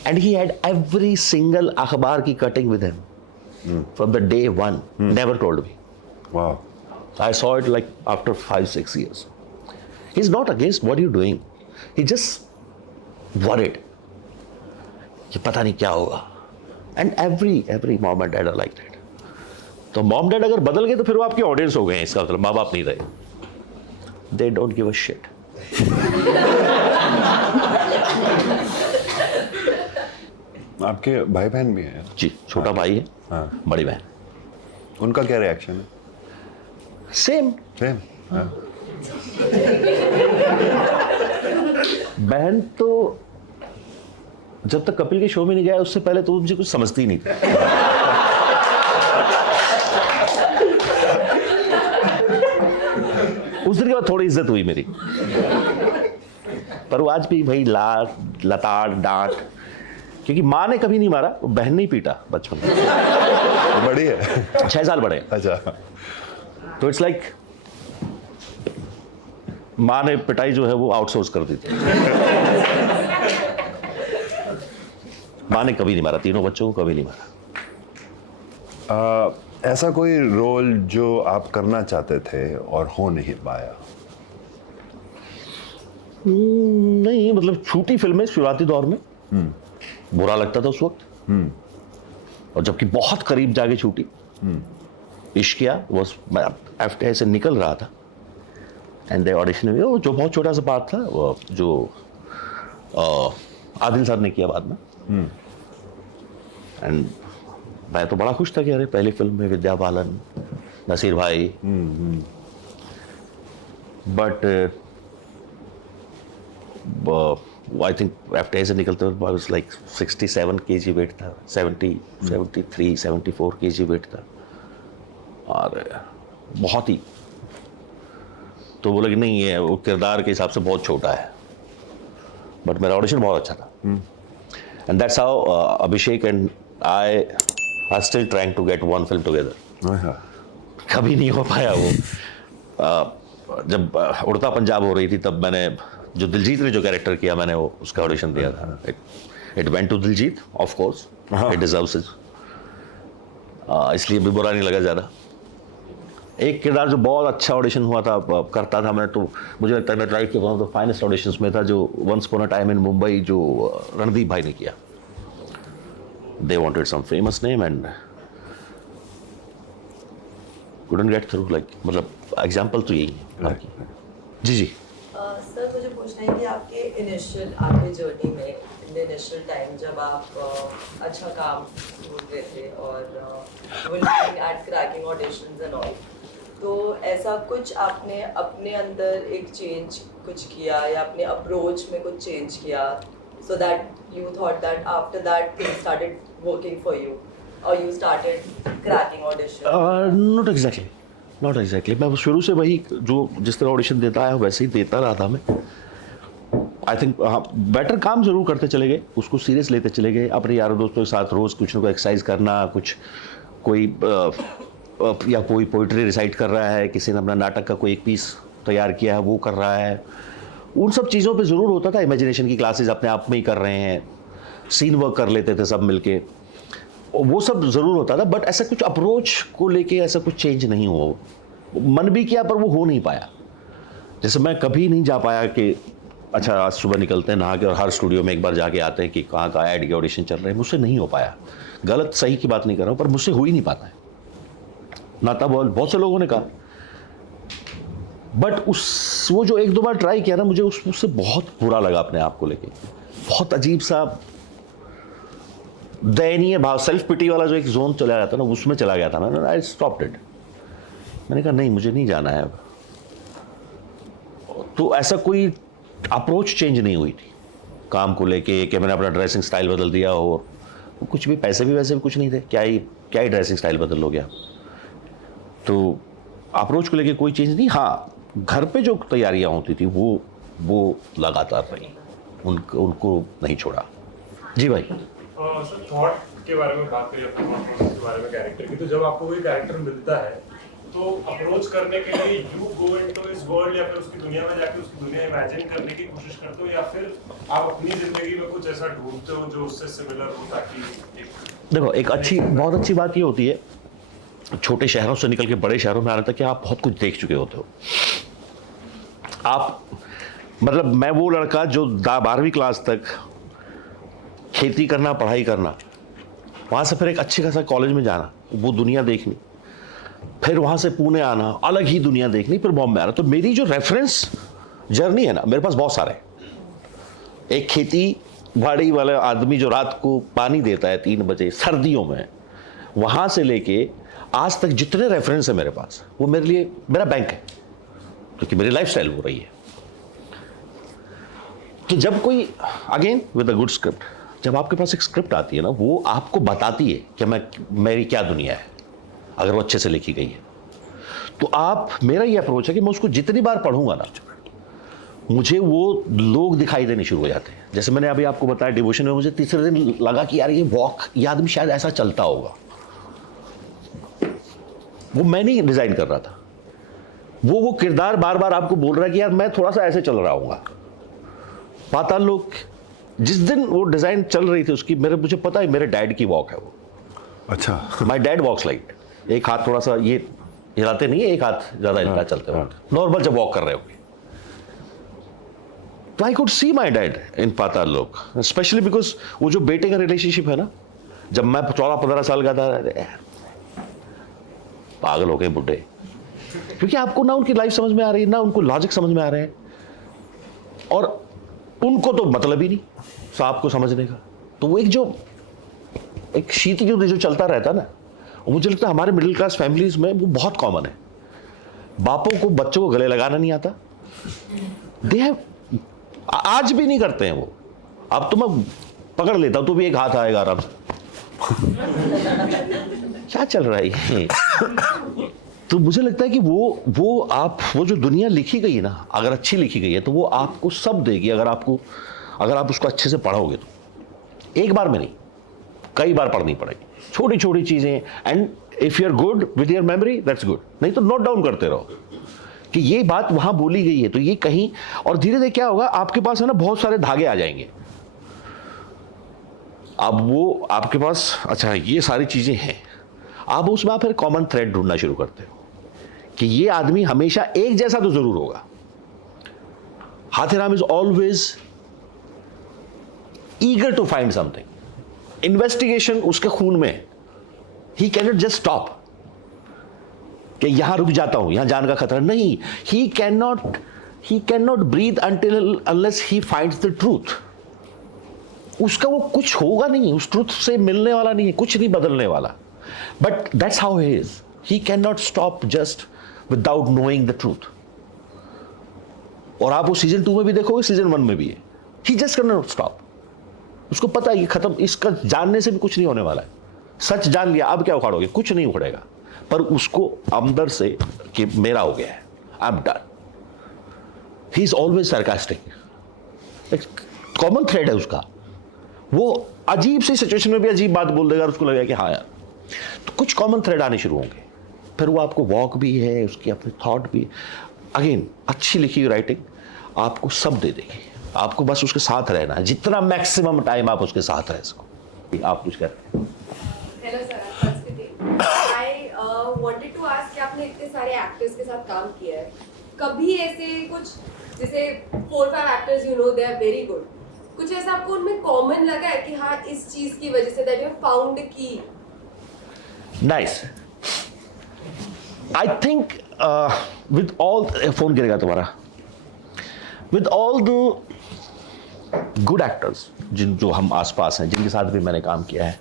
And he had every single akhbar ki cutting with him from the day one. Never told me. Wow. I saw it like after 5-6 years. He's not against what you're doing. He just worried. कि पता नहीं क्या होगा. And every mom and dad are like that. तो mom dad अगर बदल गए तो फिर वो आपकी ऑडियंस हो गए हैं, इसका मतलब माँ बाप नहीं रहे. They don't give a shit. आपके भाई बहन भी हैं? जी, छोटा भाई है, हाँ. बड़ी बहन. उनका क्या रिएक्शन है? सेम. हाँ. बहन तो जब तक कपिल के शो में नहीं गया उससे पहले तो मुझे कुछ समझती ही नहीं थी. उस दिन के बाद थोड़ी इज्जत हुई मेरी, पर वो आज भी भाई लताड़ डांट, क्योंकि माँ ने कभी नहीं मारा, बहन ने ही पीटा बचपन में. बड़ी है? 6 साल बड़े. अच्छा. तो इट्स लाइक माँ ने पिटाई जो है वो आउटसोर्स कर दी थी. माँ ने कभी नहीं मारा, तीनों बच्चों को कभी नहीं मारा. ऐसा कोई रोल जो आप करना चाहते थे और हो नहीं पाया? नहीं, मतलब छोटी फिल्में शुरुआती दौर में बुरा लगता था उस वक्त, और जबकि बहुत करीब जाके छूटी. इश्किया वॉज, एफटीआई से निकल रहा था एंड दे ऑडिशन में, वो जो बहुत छोटा सा पार्ट था वो जो आदिल सर ने किया बाद में. एंड मैं तो बड़ा खुश था कि अरे पहली फिल्म में विद्या बालन, नसीर भाई. बट आई थिंक एफटीआई से निकलते वक्त I was like 67 kg weight था, 73 74 kg वेट था, और बहुत ही, तो बोला कि नहीं ये वो किरदार के हिसाब से बहुत छोटा है. बट मेरा ऑडिशन बहुत अच्छा था. And that's how Abhishek and I are still trying to get one film together. कभी नहीं हो पाया वो. जब उड़ता पंजाब हो रही थी तब मैंने, जो दिलजीत ने जो कैरेक्टर किया, मैंने वो उसका ऑडिशन दिया था. It went to Diljit, of course, it deserves it. इसलिए भी बुरा नहीं लगा ज़्यादा. एक किरदार जो बहुत अच्छा ऑडिशन हुआ था, करता था मैं, तो मुझे लगता है मैं ट्राई किया one of the finest auditions में था, जो once upon a time in Mumbai जो रणदीप भाई ने किया. They wanted some famous name and couldn't get through, like, मतलब एग्जांपल तो यही है. जी. सर मुझे पूछना है कि आपके इनिशियल, आपके जर्नी में इनिशियल टाइम जब आप अच्छा काम ढूंढ रहे थे और looking at cracking auditions and all, तो ऐसा कुछ आपने अपने अंदर एक चेंज कुछ किया या अपने अप्रोच में कुछ चेंज किया, so that you thought that after that things started working for you or you started cracking auditions? Not exactly. मैं शुरू से वही, जो जिस तरह ऑडिशन देता है वैसे ही देता रहा था मैं. आई थिंक हाँ, बेटर काम जरूर करते चले गए, उसको सीरियस लेते चले गए. अपने यारों दोस्तों के साथ रोज़ कुछ ना कुछ एक्सरसाइज करना, कुछ कोई या कोई पोइट्री रिसाइट कर रहा है, किसी ने अपना नाटक का कोई एक पीस तैयार किया है वो कर रहा है. उन सब चीज़ों पे ज़रूर होता था. इमेजिनेशन की क्लासेस अपने आप में ही कर रहे हैं, सीन वर्क कर लेते थे सब मिलके, वो सब ज़रूर होता था. बट ऐसा कुछ अप्रोच को लेके ऐसा कुछ चेंज नहीं हुआ. मन भी किया पर वो हो नहीं पाया. जैसे मैं कभी नहीं जा पाया कि अच्छा आज सुबह निकलते हैं नहा के और हर स्टूडियो में एक बार जाके आते हैं कि कहाँ का ऐड के ऑडिशन चल रहे हैं. मुझसे नहीं हो पाया. गलत सही की बात नहीं कर रहा हूँ, पर मुझसे हो ही नहीं पाता है. नाता बहुत से लोगों ने कहा, बट वो जो 1-2 बार ट्राई किया ना, मुझे उससे बहुत बुरा लगा अपने आप को लेके. बहुत अजीब सा दयनीय भाव, सेल्फ पिटी वाला जो एक जोन चला जाता ना, उसमें चला गया था मैं. I stopped it. मैंने कहा नहीं, मुझे नहीं जाना है अब. तो ऐसा कोई अप्रोच चेंज नहीं हुई थी काम को लेके कि मैंने अपना ड्रेसिंग स्टाइल बदल दिया हो. कुछ भी, पैसे भी वैसे भी कुछ नहीं थे. क्या ही ड्रेसिंग स्टाइल बदल लो गया. तो अप्रोच को लेके कोई चेंज नहीं. हाँ, घर पे जो तैयारियां होती थी वो लगातार रही, उनको नहीं छोड़ा. जी भाई. सर थॉट के बारे में बात करिए, अपने थॉट प्रोसेस के बारे में कैरेक्टर की. तो जब आपको कोई कैरेक्टर मिलता है तो अप्रोच करने के लिए यू गो इनटू इस वर्ल्ड या फिर उसकी दुनिया में जाके उसकी दुनिया इमेजिन करने की कोशिश करते हो, या फिर आप अपनी जिंदगी में कुछ ऐसा ढूंढते हो जो उससे सिमिलर हो, ताकि एक देखो, एक बहुत अच्छी बात ये होती है छोटे शहरों से निकल के बड़े शहरों में आने तक कि आप बहुत कुछ देख चुके होते हो। आप मतलब मैं वो लड़का जो 12वीं क्लास तक खेती करना, पढ़ाई करना, वहाँ से फिर एक अच्छे खासा कॉलेज में जाना, वो दुनिया देखनी, फिर वहाँ से पुणे आना, अलग ही दुनिया देखनी, फिर बॉम्बे आना। तो मेरी जो रेफरेंस जर्नी है ना, मेरे पास बहुत सारे हैं। एक खेती बाड़ी वाला आदमी जो रात को पानी देता है 3 बजे सर्दियों में, वहाँ से लेके आज तक जितने रेफरेंस है मेरे पास, वो मेरे लिए मेरा बैंक है, क्योंकि मेरी लाइफस्टाइल हो रही है। तो जब कोई again with a good script, जब आपके पास एक स्क्रिप्ट आती है ना, वो आपको बताती है कि मेरी क्या दुनिया है, अगर वो अच्छे से लिखी गई है तो आप, मेरा ये अप्रोच है कि मैं उसको जितनी बार पढ़ूंगा ना, मुझे वो लोग दिखाई देने शुरू हो जाते हैं। जैसे मैंने अभी आपको बताया, डिवोशन में मुझे तीसरे दिन लगा कि यार ये वॉक, ये आदमी शायद ऐसा चलता होगा। वो मैं नहीं डिजाइन कर रहा था, वो किरदार बार बार आपको बोल रहा है कि यार मैं थोड़ा सा ऐसे चल रहा हूँगा। पाताल लोक जिस दिन वो डिजाइन चल रही थी उसकी, मुझे पता है मेरे डैड की वॉक है वो। अच्छा। माई डैड वॉक्स लाइक, एक हाथ थोड़ा सा ये हिलाते नहीं है, एक हाथ ज्यादा हिलता चलते हो, नॉर्मल जब वॉक कर रहे होगे। तो I could see my dad इन पाताल लोक, स्पेशली बिकॉज वो जो बेटे का रिलेशनशिप है ना, जब मैं 14-15 साल का था, पागल हो गए बुढ़े, क्योंकि आपको ना उनकी लाइफ समझ में आ रही है, ना उनको लॉजिक समझ में आ रहे हैं, और उनको तो मतलब ही नहीं सांप को समझने का। तो वो एक शीत युद्ध जो चलता रहता ना, और मुझे लगता है हमारे मिडिल क्लास फैमिलीज में वो बहुत कॉमन है। बापों को बच्चों को गले लगाना नहीं आता, दे हैव, आज भी नहीं करते हैं वो। अब तो मैं पकड़ लेता हूं तो भी एक हाथ आएगा आराम से। क्या चल रहा है तो मुझे लगता है कि वो जो दुनिया लिखी गई है ना, अगर अच्छी लिखी गई है तो वो आपको सब देगी, अगर आप उसको अच्छे से पढ़ोगे तो। एक बार में नहीं, कई बार पढ़नी पड़ेगी, छोटी छोटी चीजें। And if you are good with your memory, that's good, नहीं तो नोट डाउन करते रहो कि ये बात वहां बोली गई है तो ये कहीं, और धीरे धीरे क्या होगा, आपके पास है ना बहुत सारे धागे आ जाएंगे। अब वो आपके पास, अच्छा ये सारी चीजें हैं, आप उसमें फिर कॉमन थ्रेड ढूंढना शुरू करते हो कि ये आदमी हमेशा एक जैसा तो जरूर होगा। Hathiram is always eager to find something, investigation उसके खून में है। He can not just stop कि यहां रुक जाता हूं, यहां जान का खतरा नहीं। He can not breathe until unless he finds the truth. उसका वो कुछ होगा नहीं, उस ट्रूथ से मिलने वाला नहीं है, कुछ नहीं बदलने वाला। But that's how he is, he can not stop just without knowing the truth. और आप वो सीजन 2 में भी देखोगे, सीजन 1 में भी है, ही जस्ट कैन नॉट स्टॉप। उसको पता है ये खत्म, इसका जानने से भी कुछ नहीं होने वाला है। सच जान लिया, अब क्या उखाड़ोगे, कुछ नहीं उखड़ेगा। पर उसको अंदर से कि मेरा हो गया है, I am done. He is always sarcastic, एक कॉमन थ्रेड है उसका। वो अजीब सी सिचुएशन में भी अजीब बात बोल देगा और उसको लगेगा कि हाँ यार, तो कुछ कॉमन थ्रेड आने शुरू होंगे। फिर वो आपको वॉक भी है, उसकी अपनी थॉट भी। अगेन अच्छी लिखी राइटिंग आपको सब दे देगी, आपको बस उसके साथ रहना है, जितना मैक्सिमम टाइम आप उसके साथ रह सको। आप कुछ कह रहे हैं? Hello sir, I wanted to ask कि आपने इतने सारे एक्टर्स के साथ काम किया है, कभी ऐसे कुछ, जैसे 4-5 actors you know they are very good, कुछ ऐसा आपको उनमें कॉमन लगा है कि हाँ इस चीज की वजह से दैट यू फाउंड की? Nice, I think with all, phone गिरेगा तुम्हारा, with all the good actors जो हम आसपास हैं, जिनके साथ भी मैंने काम किया है,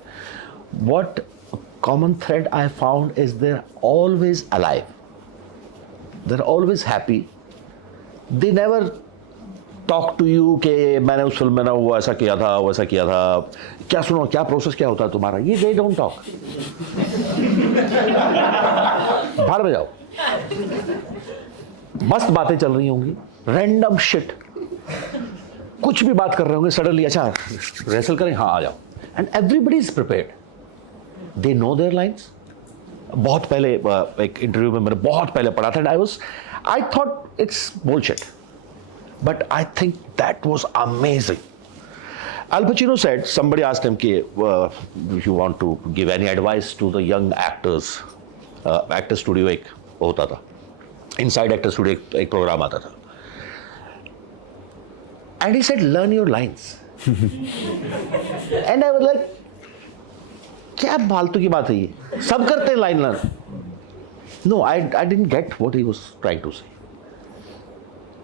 what common thread I found is they're always alive, they're always happy, they never talk to you कि मैंने उस फिल्म में ना वो ऐसा किया था, वो ऐसा किया था, क्या सुनो, क्या प्रोसेस क्या होता है तुम्हारा, ये they don't talk। बाहर में जाओ, मस्त बातें चल रही होंगी, रैंडम शिट, कुछ भी बात कर रहे होंगे, सडनली अच्छा रिहर्सल करें, हाँ आ जाओ, and everybody is prepared, they know their lines, बहुत पहले एक इंटरव्यू में मैंने बहुत पहले पढ़ा था, I thought it's bullshit, but I think that was amazing. Al Pacino said, somebody asked him, if you want to give any advice to the young actors, actor studio एक होता था, Inside Actor Studio एक प्रोग्राम आता था, and he said, learn your lines. And I was like, क्या फालतू की बात है ये, सब करते हैं line learn. No, I didn't get what he was trying to say.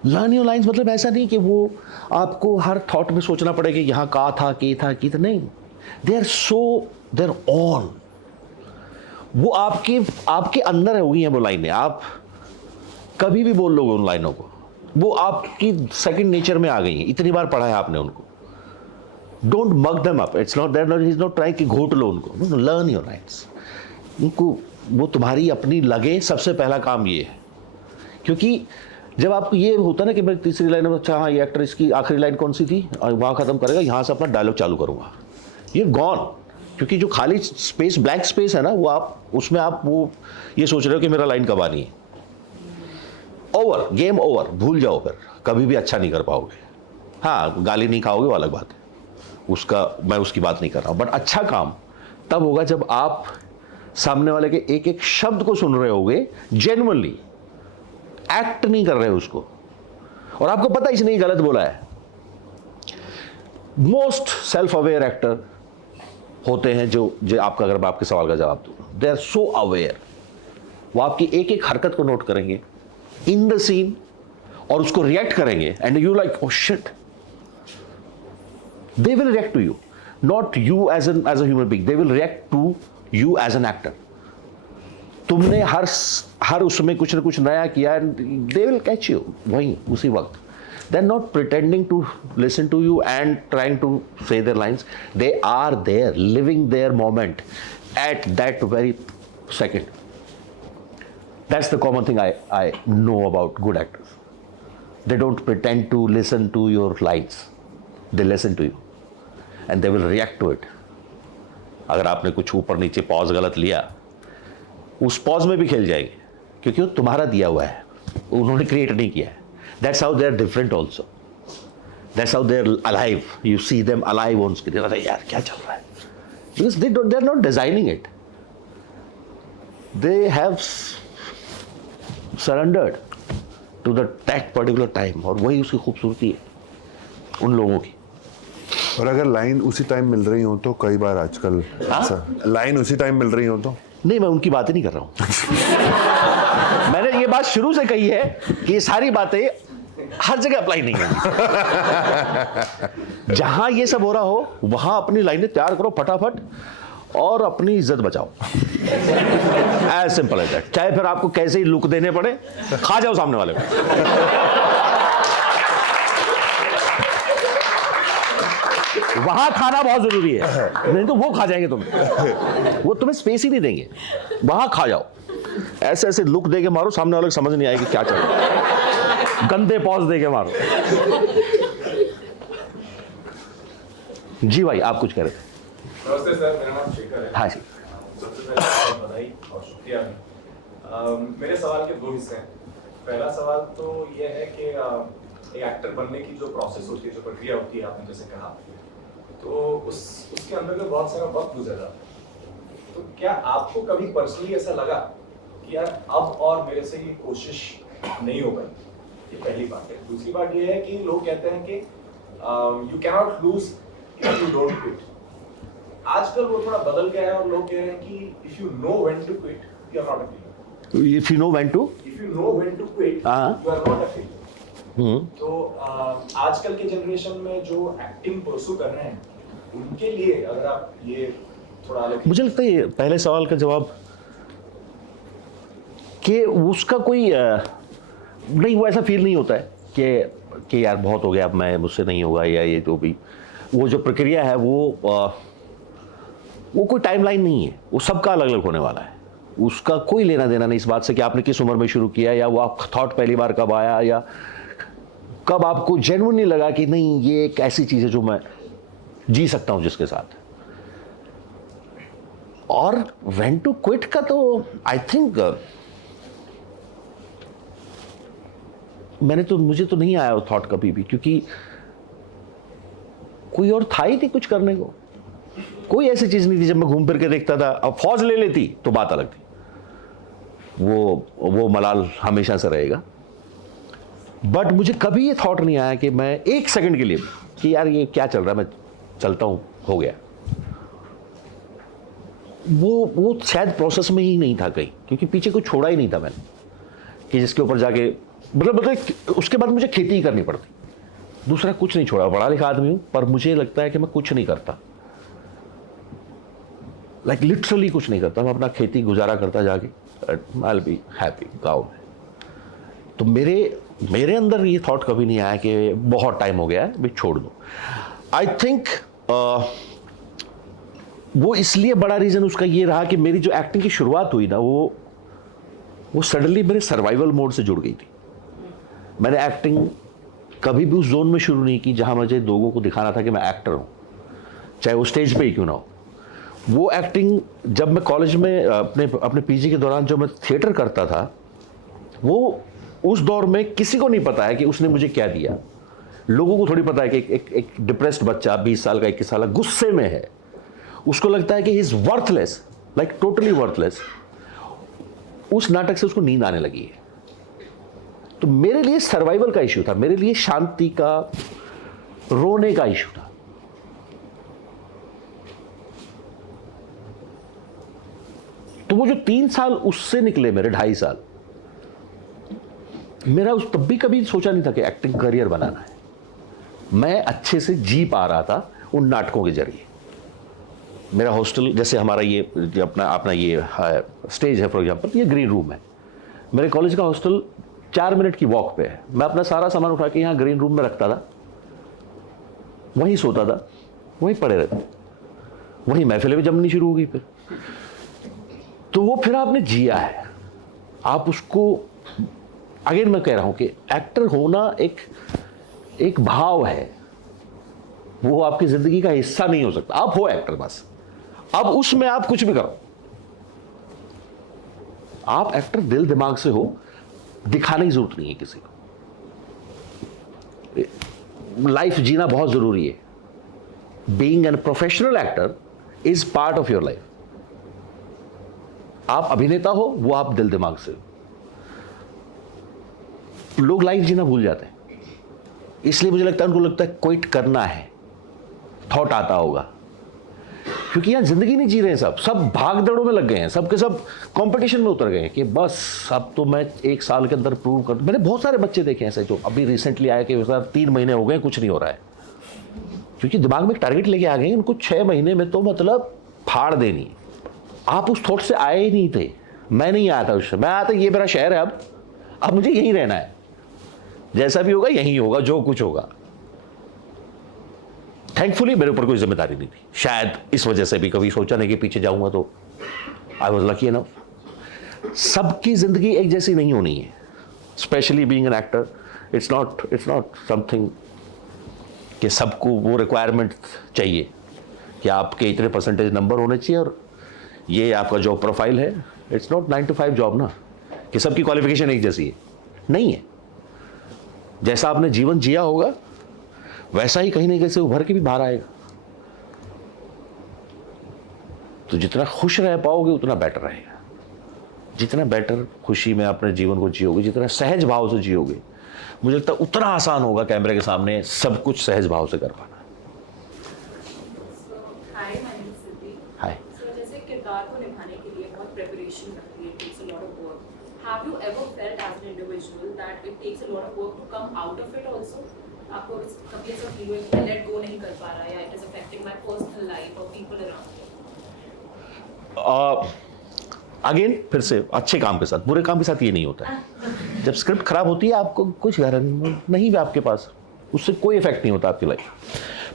Learn your lines मतलब ऐसा नहीं कि वो आपको हर थॉट में सोचना पड़े कि यहाँ का था, की था, नहीं. They are on. वो आपके अंदर होगी हैं वो लाइनें, आप कभी भी बोल लोगे उन लाइनों को, वो आपकी सेकंड नेचर में आ गई हैं. इतनी बार पढ़ा है आपने उनको. Don't mug them up. It's not that he is not trying कि घोट लो उनको. Learn your lines. उनको वो तुम्हारी अपनी लगे, सबसे पहला काम ये है. क्योंकि जब आपको ये होता है ना कि मैं तीसरी लाइन में, अच्छा हाँ ये एक्टर इसकी आखिरी लाइन कौन सी थी, और वहाँ ख़त्म करेगा, यहाँ से अपना डायलॉग चालू करूँगा, ये गॉन. क्योंकि जो खाली स्पेस, ब्लैंक स्पेस है ना, वो आप उसमें आप वो ये सोच रहे हो कि मेरा लाइन कब आनी है. ओवर, गेम ओवर, भूल जाओ. फिर कभी भी अच्छा नहीं कर पाओगे. हाँ, गाली नहीं खाओगे वो अलग बात है, उसका मैं उसकी बात नहीं कर रहा हूँ. बट अच्छा काम तब होगा जब आप सामने वाले के एक एक शब्द को सुन रहे होगे, जेन्युइनली एक्ट नहीं कर रहे उसको, और आपको पता इसने ही गलत बोला है. मोस्ट सेल्फ अवेयर एक्टर होते हैं जो आपका, अगर मैं आपके सवाल का जवाब दूं, दे आर सो अवेयर. वो आपकी एक एक हरकत को नोट करेंगे इन द सीन और उसको रिएक्ट करेंगे, and you like oh shit. They will react to you, not you as a human being. They will react to you as an actor. तुमने हर उसमें कुछ ना कुछ नया किया, and they will catch you वहीं उसी वक्त. They are not pretending to listen to you and trying to say their lines. They are there, living their moment at that very second. That's the common thing I know about good actors. They don't pretend to listen to your lines. They listen to you and they will react to it. अगर आपने कुछ ऊपर नीचे पॉज गलत लिया, उस पॉज में भी खेल जाएंगे, क्योंकि वो तुम्हारा दिया हुआ है, उन्होंने क्रिएट नहीं किया है. That's how they are different also. That's how they are alive. You see them alive on screen. अरे यार क्या चल रहा है, because they are not designing it. They have surrendered to that particular time, और वही उसकी खूबसूरती है उन लोगों की. और अगर लाइन उसी टाइम मिल रही हो तो कई बार आजकल लाइन उसी टाइम मिल रही हो तो नहीं, मैं उनकी बातें नहीं कर रहा हूं. मैंने ये बात शुरू से कही है कि ये सारी बातें हर जगह अप्लाई नहीं होंगी. जहां ये सब हो रहा हो वहां अपनी लाइनें तैयार करो फटाफट और अपनी इज्जत बचाओ. As simple as that. चाहे फिर आपको कैसे ही लुक देने पड़े, खा जाओ सामने वाले को. वहां खाना बहुत जरूरी है, नहीं तो वो खा जाएंगे तुम्हें. वो तुम्हें स्पेस ही नहीं देंगे. वहां खा जाओ. ऐसे ऐसे लुक दे के मारो, सामने वाले को समझ नहीं आएगी क्या चल रहा है. गंदे पॉज दे के मारो. जी भाई, आप कुछ कह रहे थे. नमस्ते सर, मेरा नाम शेखर है. हाँ जी. सबसे पहले बहुत बधाई और शुक्रिया. मेरे सवाल के दो हिस्से हैं. पहला सवाल तो ये है कि एक एक्टर बनने की जो प्रोसेस होती है, जो प्रक्रिया होती है, आपने जैसे कहा, तो उसके अंदर में बहुत सारा वक्त गुजरा. तो क्या आपको कभी पर्सनली ऐसा लगा कि यार अब और मेरे से ये कोशिश नहीं हो पाई? ये पहली बात है. दूसरी बात ये है कि लोग कहते हैं कि you can not lose if you don't quit. आजकल वो थोड़ा बदल गया है और लोग कह रहे हैं कि if you know when to quit you are not a failure. If you know when to quit you are not a failure. तो आजकल के जनरेशन में जो एक्टिंग परसू कर रहे हैं, उनके लिए अगर आप ये थोड़ा अलग. मुझे लगता है पहले सवाल का जवाब कि उसका कोई नहीं, वो ऐसा फील नहीं होता है कि यार बहुत हो गया, अब मैं मुझसे नहीं होगा, या ये जो भी वो जो प्रक्रिया है वो कोई टाइमलाइन नहीं है. वो सबका अलग अलग होने वाला है. उसका कोई लेना देना नहीं इस बात से कि आपने किस उम्र में शुरू किया, या वो आप थॉट पहली बार कब आया, या कब आपको जेन्युइनली लगा कि नहीं ये एक ऐसी चीज़ है जो मैं जी सकता हूँ जिसके साथ. और व्हेन टू क्विट का तो आई थिंक मुझे तो नहीं आया वो थॉट कभी भी, क्योंकि कोई और था ही नहीं कुछ करने को, कोई ऐसी चीज नहीं थी। जब मैं घूम फिर के देखता था, अब फौज ले लेती तो बात अलग थी, वो मलाल हमेशा से रहेगा। बट मुझे कभी ये थॉट नहीं आया कि मैं एक सेकंड के लिए कि यार ये क्या चल रहा है, मैं चलता हूं, हो गया। वो शायद प्रोसेस में ही नहीं था कहीं, क्योंकि पीछे कुछ छोड़ा ही नहीं था मैंने कि जिसके ऊपर जाके मतलब उसके बाद मुझे खेती ही करनी पड़ती, दूसरा कुछ नहीं छोड़ा। पढ़ा लिखा आदमी हूं, पर मुझे लगता है कि मैं कुछ नहीं करता, लाइक लिटरली कुछ नहीं करता। मैं अपना खेती गुजारा करता जाके, आई विल बी हैप्पी गाँव में। तो मेरे अंदर ये थॉट कभी नहीं आया कि बहुत टाइम हो गया है भी छोड़ दो। आई थिंक वो इसलिए बड़ा रीजन उसका ये रहा कि मेरी जो एक्टिंग की शुरुआत हुई ना, वो सडनली मेरे सर्वाइवल मोड से जुड़ गई थी। मैंने एक्टिंग कभी भी उस जोन में शुरू नहीं की जहां मुझे लोगों को दिखाना था कि मैं एक्टर हूं, चाहे वो स्टेज पे ही क्यों ना हो। वो एक्टिंग जब मैं कॉलेज में अपने पीजी के दौरान जो मैं थिएटर करता था, वो उस दौर में किसी को नहीं पता है कि उसने मुझे क्या दिया। लोगों को थोड़ी पता है कि एक डिप्रेस्ड बच्चा 20 साल का 21 साल का गुस्से में है, उसको लगता है कि he is worthless, like totally worthless. उस नाटक से उसको नींद आने लगी है। तो मेरे लिए सर्वाइवल का इशू था, मेरे लिए शांति का, रोने का इशू था। तो वो जो 3 साल उससे निकले, मेरे 2.5 साल, मेरा उस तब भी कभी सोचा नहीं था कि एक्टिंग करियर बनाना है। मैं अच्छे से जी पा रहा था उन नाटकों के जरिए। मेरा हॉस्टल, जैसे हमारा ये अपना ये स्टेज है फॉर एग्जांपल, ये ग्रीन रूम है। मेरे कॉलेज का हॉस्टल 4 मिनट की वॉक पे है। मैं अपना सारा सामान उठा के यहाँ ग्रीन रूम में रखता था, वहीं सोता था, वहीं पड़े रहते, वहीं महफिलें भी जमनी शुरू हो गई। फिर तो वो फिर आपने जिया है, आप उसको, अगेन मैं कह रहा हूं कि एक्टर होना एक भाव है, वो आपकी जिंदगी का हिस्सा नहीं हो सकता। आप हो एक्टर बस, अब उसमें आप कुछ भी करो, आप एक्टर दिल दिमाग से हो, दिखाने की जरूरत नहीं है किसी को। लाइफ जीना बहुत जरूरी है। Being an professional actor is part of your life. आप अभिनेता हो, वो आप दिल दिमाग से हो। लोग लाइफ जीना भूल जाते हैं, इसलिए मुझे लगता है उनको लगता है क्विट करना है, थॉट आता होगा, क्योंकि यहां जिंदगी नहीं जी रहे हैं। सब भाग दौड़ों में लग गए हैं, सब के सब कंपटीशन में उतर गए हैं कि बस अब तो मैं 1 साल के अंदर प्रूव कर। मैंने बहुत सारे बच्चे देखे ऐसे जो अभी रिसेंटली आए कि सर 3 महीने हो गए कुछ नहीं हो रहा है, क्योंकि दिमाग में एक टारगेट लेके आ गए, उनको 6 महीने में तो मतलब फाड़ देनी। आप उस थॉट से आए ही नहीं थे, मैं नहीं आया था उससे। मैं आया था ये मेरा शहर है, अब मुझे यहीं रहना है, जैसा भी होगा यहीं होगा, जो कुछ होगा। थैंकफुली मेरे ऊपर कोई जिम्मेदारी नहीं थी, शायद इस वजह से भी कभी सोचा नहीं कि पीछे जाऊंगा, तो आई वॉज लकी इनफ। सबकी जिंदगी एक जैसी नहीं होनी है, specially being an actor. It's not something कि सबको वो रिक्वायरमेंट चाहिए कि आपके इतने परसेंटेज नंबर होने चाहिए और ये आपका जॉब प्रोफाइल है। इट्स नॉट 9 to 5 जॉब ना, कि सबकी क्वालिफिकेशन एक जैसी है, नहीं है। जैसा आपने जीवन जिया होगा वैसा ही कहीं ना कहीं से उभर के भी बाहर आएगा। तो जितना खुश रह पाओगे उतना बेटर रहेगा। जितना बेटर खुशी में अपने जीवन को जियोगे, जितना सहज भाव से जियोगे, मुझे लगता है उतना आसान होगा कैमरे के सामने सब कुछ सहज भाव से कर पाना। हाय, माय नेम इज सिद्धि। हाय। सो जैसे किरदार को निभाने के लिए बहुत प्रिपरेशन लगती है, it takes a lot of work. Have you ever felt as an individual that it takes a lot of work to come out of it also? आपको कभी ऐसा फील हुआ कि मैं लेट गो नहीं कर पा रहा, या it is affecting my personal life और पीपल अराउंड मी? अगेन फिर से अच्छे काम के साथ, बुरे काम के साथ ये नहीं होता है। जब स्क्रिप्ट खराब होती है आपको कुछ गारंटी नहीं है आपके पास, उससे कोई इफेक्ट नहीं होता आपकी लाइफ।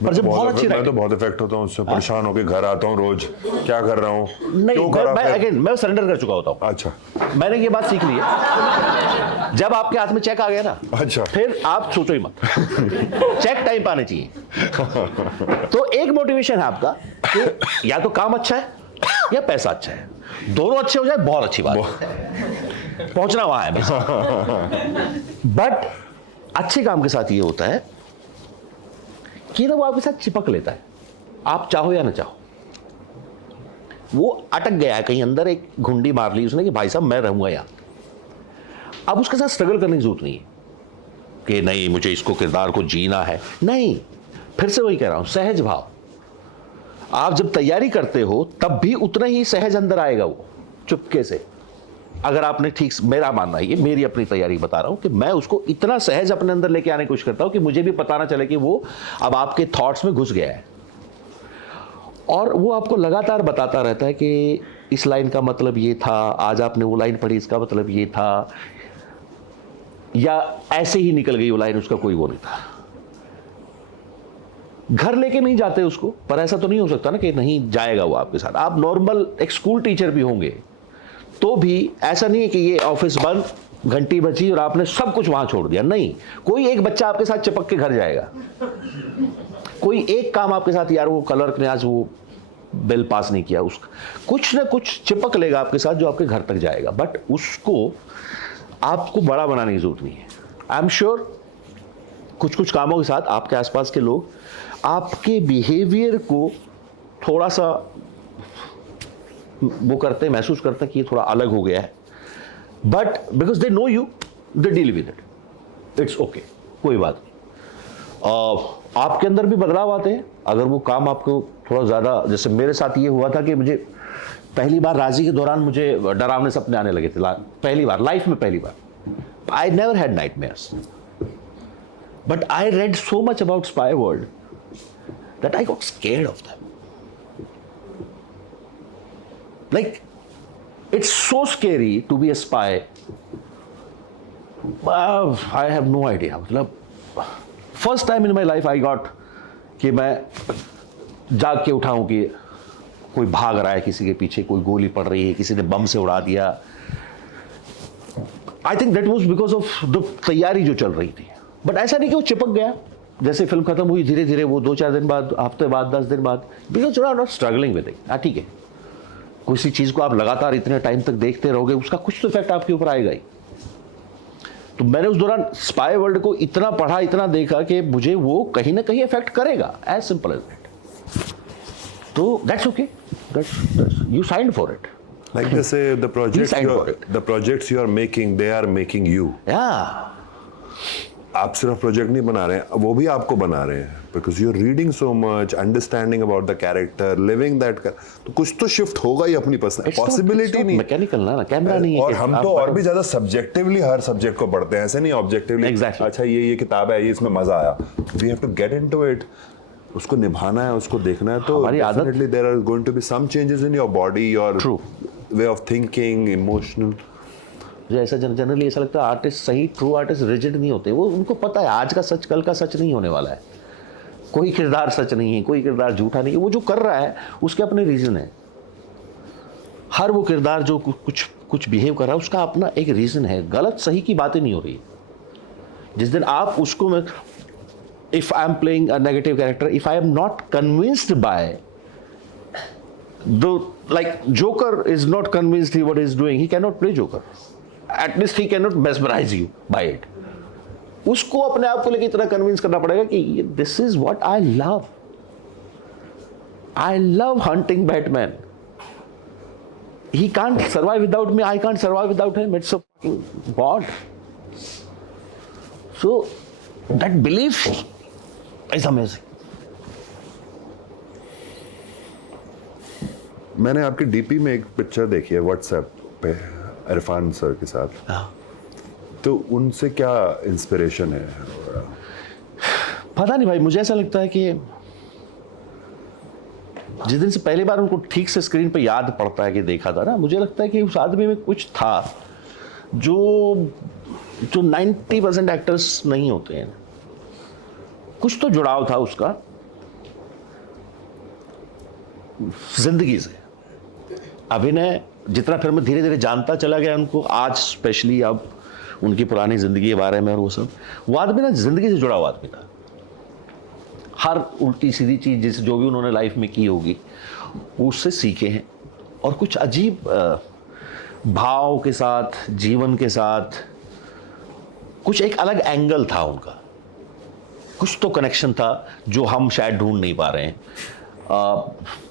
पर जब बहुत अच्छी मैं तो बहुत इफेक्ट होता हूँ उससे, परेशान होकर घर आता हूँ रोज, क्या कर रहा हूँ, नहीं, मैं सरेंडर कर चुका होता हूँ। अच्छा, मैंने ये बात सीख ली है, जब आपके हाथ में चेक आ गया ना, अच्छा, फिर आप सोचो ही मत, चेक टाइम पाने चाहिए। तो एक मोटिवेशन है आपका कि या तो काम अच्छा है या पैसा अच्छा है, दोनों अच्छे हो जाए बहुत अच्छी बात है, पहुंचना वहां है बस। बट अच्छे काम के साथ ये होता है कि ना वो आपके साथ चिपक लेता है, आप चाहो या ना चाहो। वो अटक गया है कहीं अंदर, एक घुंडी मार ली उसने कि भाई साहब मैं रहूंगा यहां। अब उसके साथ स्ट्रगल करने की जरूरत नहीं है कि नहीं मुझे इसको किरदार को जीना है, नहीं, फिर से वही कह रहा हूं, सहज भाव। आप जब तैयारी करते हो तब भी उतना ही सहज अंदर आएगा वो, चुपके से। अगर आपने ठीक, मेरा मानना है, ये मेरी अपनी तैयारी बता रहा हूं कि मैं उसको इतना सहज अपने अंदर लेके आने की कोशिश करता हूं कि मुझे भी पता ना चले कि वो अब आपके थॉट्स में घुस गया है। और वो आपको लगातार बताता रहता है कि इस लाइन का मतलब ये था, आज आपने वो लाइन पढ़ी इसका मतलब ये था, या ऐसे ही निकल गई वो लाइन, उसका कोई वो नहीं था। घर लेके नहीं जाते उसको, पर ऐसा तो नहीं हो सकता ना कि नहीं जाएगा वो आपके साथ। आप नॉर्मल एक स्कूल टीचर भी होंगे तो भी ऐसा नहीं है कि ये ऑफिस बंद, घंटी बजी और आपने सब कुछ वहां छोड़ दिया, नहीं। कोई एक बच्चा आपके साथ चिपक के घर जाएगा, कोई एक काम आपके साथ, यार वो क्लर्क ने आज वो बिल पास नहीं किया, उसका कुछ ना कुछ चिपक लेगा आपके साथ जो आपके घर तक जाएगा। बट उसको आपको बड़ा बनाने की जरूरत नहीं है। आई एम श्योर कुछ कुछ कामों के साथ आपके आसपास के लोग आपके बिहेवियर को थोड़ा सा वो करते हैं, महसूस करते हैं कि ये थोड़ा अलग हो गया है, but because they know you, they deal with it, it's okay, कोई बात नहीं। आपके अंदर भी बदलाव आते हैं अगर वो काम आपको थोड़ा ज़्यादा, जैसे मेरे साथ ये हुआ था कि मुझे पहली बार राजी के दौरान मुझे डरावने सपने आने लगे थे, पहली बार लाइफ में, पहली बार। I never had nightmares, but I read so much about spy world that I got scared of them. Like, it's so scary to be a spy. I have no idea. मतलब first time in my life I got कि मैं जाग के उठाऊं कि कोई भाग रहा है किसी के पीछे, कोई गोली पड़ रही है, किसी ने बम से उड़ा दिया। I think that was because of the तैयारी जो चल रही थी। बट ऐसा नहीं कि वो चिपक गया, जैसे फिल्म खत्म हुई धीरे धीरे वो 2-4 दिन बाद, हफ्ते बाद, 10 दिन बाद, because you are not struggling with it। ठीक है, किसी चीज को आप लगातार इतने टाइम तक देखते रहोगे, उसका कुछ तो इफेक्ट आपके ऊपर आएगा ही। तो मैंने उस दौरान स्पाई वर्ल्ड को इतना पढ़ा, इतना देखा कि मुझे वो कहीं ना कहीं इफेक्ट करेगा, एज सिंपल एज दैट। तो that's okay, that's you signed for it. Like they say, the projects you are making, they are making you. आप सिर्फ प्रोजेक्ट नहीं बना रहे हैं, वो भी आपको बना रहे हैं, because you're reading so much, understanding about the character, living that, तो कुछ तो शिफ्ट होगा ही अपनी पॉसिबिलिटी नहीं, मैकेनिकल ना, कैमरा नहीं है। और हम तो और भी ज्यादा सब्जेक्टिवली हर सब्जेक्ट को पढ़ते हैं, ऐसे नहीं ऑब्जेक्टिवली। Exactly. अच्छा ये किताब है, ये इसमें मजा आया, we have to get into it, उसको निभाना है, उसको देखना है। तो हमारी आदत, definitely there are going to be some changes in your body, your True. way of thinking, emotional। मुझे ऐसा जनरली ऐसा लगता है आर्टिस्ट, सही ट्रू आर्टिस्ट रिजिड नहीं होते। वो उनको पता है आज का सच कल का सच नहीं होने वाला है, कोई किरदार सच नहीं है, कोई किरदार झूठा नहीं है। वो जो कर रहा है उसके अपने रीजन है, हर वो किरदार जो कुछ बिहेव कर रहा है उसका अपना एक रीजन है। गलत सही की बातें नहीं हो रही। जिस दिन आप उसको, मैं if I am playing a negative character, if I am not convinced by the, like Joker is not convinced what he is doing, he cannot play Joker, at least he cannot mesmerize you by it। उसको अपने आप को लेकर इतना कन्विंस करना पड़ेगा कि this is what I love, I love hunting Batman, he can't survive without me, I can't survive without him, it's a fucking bond। so that belief is amazing। मैंने आपकी डीपी में एक पिक्चर देखी है व्हाट्सएप पे इरफान सर के साथ, तो उनसे क्या इंस्पिरेशन है? पता नहीं भाई, मुझे ऐसा लगता है कि जिस दिन से पहली बार उनको ठीक से स्क्रीन पे याद पड़ता है कि देखा था ना, मुझे लगता है कि उस आदमी में कुछ था जो 90% एक्टर्स नहीं होते हैं। कुछ तो जुड़ाव था उसका जिंदगी से। अभिनय जितना फिर मैं धीरे धीरे जानता चला गया उनको, आज स्पेशली अब उनकी पुरानी जिंदगी के बारे में और वो सब, वो आदमी ना जिंदगी से जुड़ा हुआ आदमी था। हर उल्टी सीधी चीज जिस जो भी उन्होंने लाइफ में की होगी उससे सीखे हैं, और कुछ अजीब भाव के साथ, जीवन के साथ कुछ एक अलग एंगल था उनका, कुछ तो कनेक्शन था जो हम शायद ढूंढ नहीं पा रहे हैं।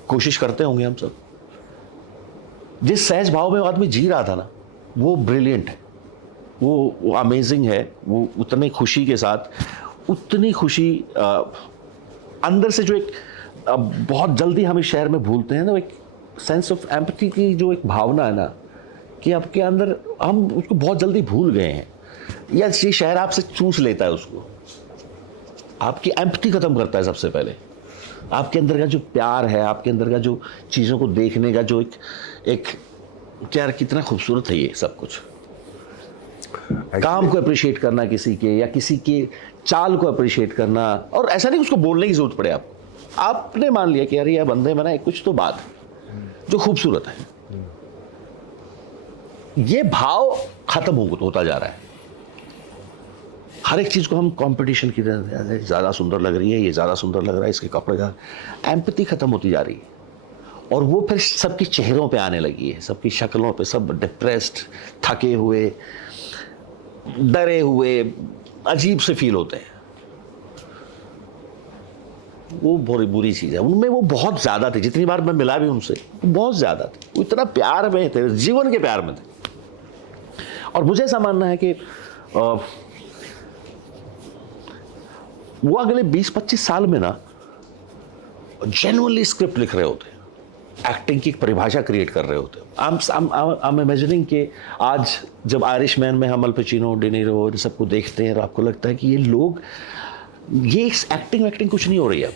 कोशिश करते होंगे हम सब। जिस सहज भाव में वो आदमी जी रहा था ना, वो ब्रिलियंट है, वो अमेजिंग है। वो उतनी खुशी के साथ, उतनी खुशी अंदर से जो एक बहुत जल्दी हम इस शहर में भूलते हैं ना, एक सेंस ऑफ एम्पैथी की जो एक भावना है ना, कि आपके अंदर हम उसको बहुत जल्दी भूल गए हैं, या ये शहर आपसे चूस लेता है उसको, आपकी एम्पैथी खत्म करता है सबसे पहले। आपके अंदर का जो प्यार है, आपके अंदर का जो चीज़ों को देखने का जो एक यार कितना खूबसूरत है ये सब कुछ। काम को अप्रिशिएट करना किसी के, या किसी के चाल को अप्रिशिएट करना, और ऐसा नहीं उसको बोलने की जरूरत पड़े आपने मान लिया कि यार ये बंदे में ना कुछ तो बात है जो खूबसूरत है। ये भाव खत्म होता जा रहा है। हर एक चीज को हम कंपटीशन की तरह, ज्यादा सुंदर लग रही है, ये ज्यादा सुंदर लग रहा है, इसके कपड़े का, एम्पैथी खत्म होती जा रही है। और वो फिर सबके चेहरों पे आने लगी है, सबकी शक्लों पे। सब डिप्रेस्ड, थके हुए, डरे हुए, अजीब से फील होते हैं। वो बहुत बुरी चीज़ है। उनमें वो बहुत ज़्यादा थे, जितनी बार मैं मिला भी उनसे, वो बहुत ज़्यादा थे। वो इतना प्यार में थे, जीवन के प्यार में थे। और मुझे ऐसा मानना है कि वो अगले 20-25 साल में ना जेन्युइनली स्क्रिप्ट लिख रहे होते, एक्टिंग की एक परिभाषा क्रिएट कर रहे होते। आई एम इमेजिनिंग कि आज जब आयरिशमैन में हम अल पचिनो, डे नीरो इन सबको देखते हैं, और आपको लगता है कि ये लोग, ये एक्टिंग कुछ नहीं हो रही है अब।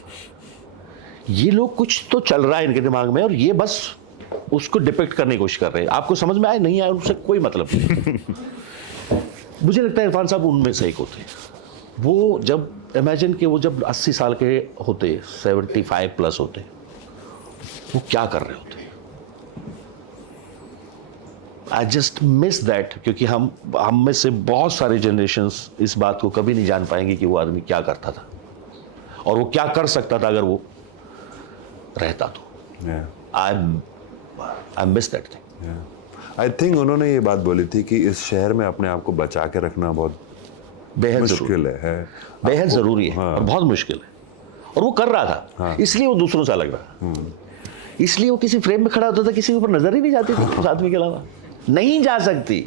ये लोग, कुछ तो चल रहा है इनके दिमाग में, और ये बस उसको डिपिक्ट करने की कोशिश कर रहे हैं। आपको समझ में आए नहीं आए उससे कोई मतलब नहीं। मुझे लगता है इरफान साहब उनमें से एक होते हैं। वो जब इमेजिन कि वो जब 80 साल के होते, 75 प्लस होते, वो क्या कर रहे होते। आई जस्ट मिस दैट, क्योंकि हम में से बहुत सारे जनरेशन्स इस बात को कभी नहीं जान पाएंगे कि वो आदमी क्या करता था, और वो क्या कर सकता था अगर वो रहता तो। I miss that thing. I think उन्होंने ये बात बोली थी कि इस शहर में अपने आप को बचा के रखना बहुत बेहद मुश्किल है, बेहद जरूरी है। हाँ। और बहुत मुश्किल है, और वो कर रहा था। हाँ। इसलिए वो दूसरों से अलग रहा। इसलिए वो किसी फ्रेम में खड़ा होता था, किसी के ऊपर नजर ही नहीं जाती थी उस आदमी के अलावा, नहीं जा सकती,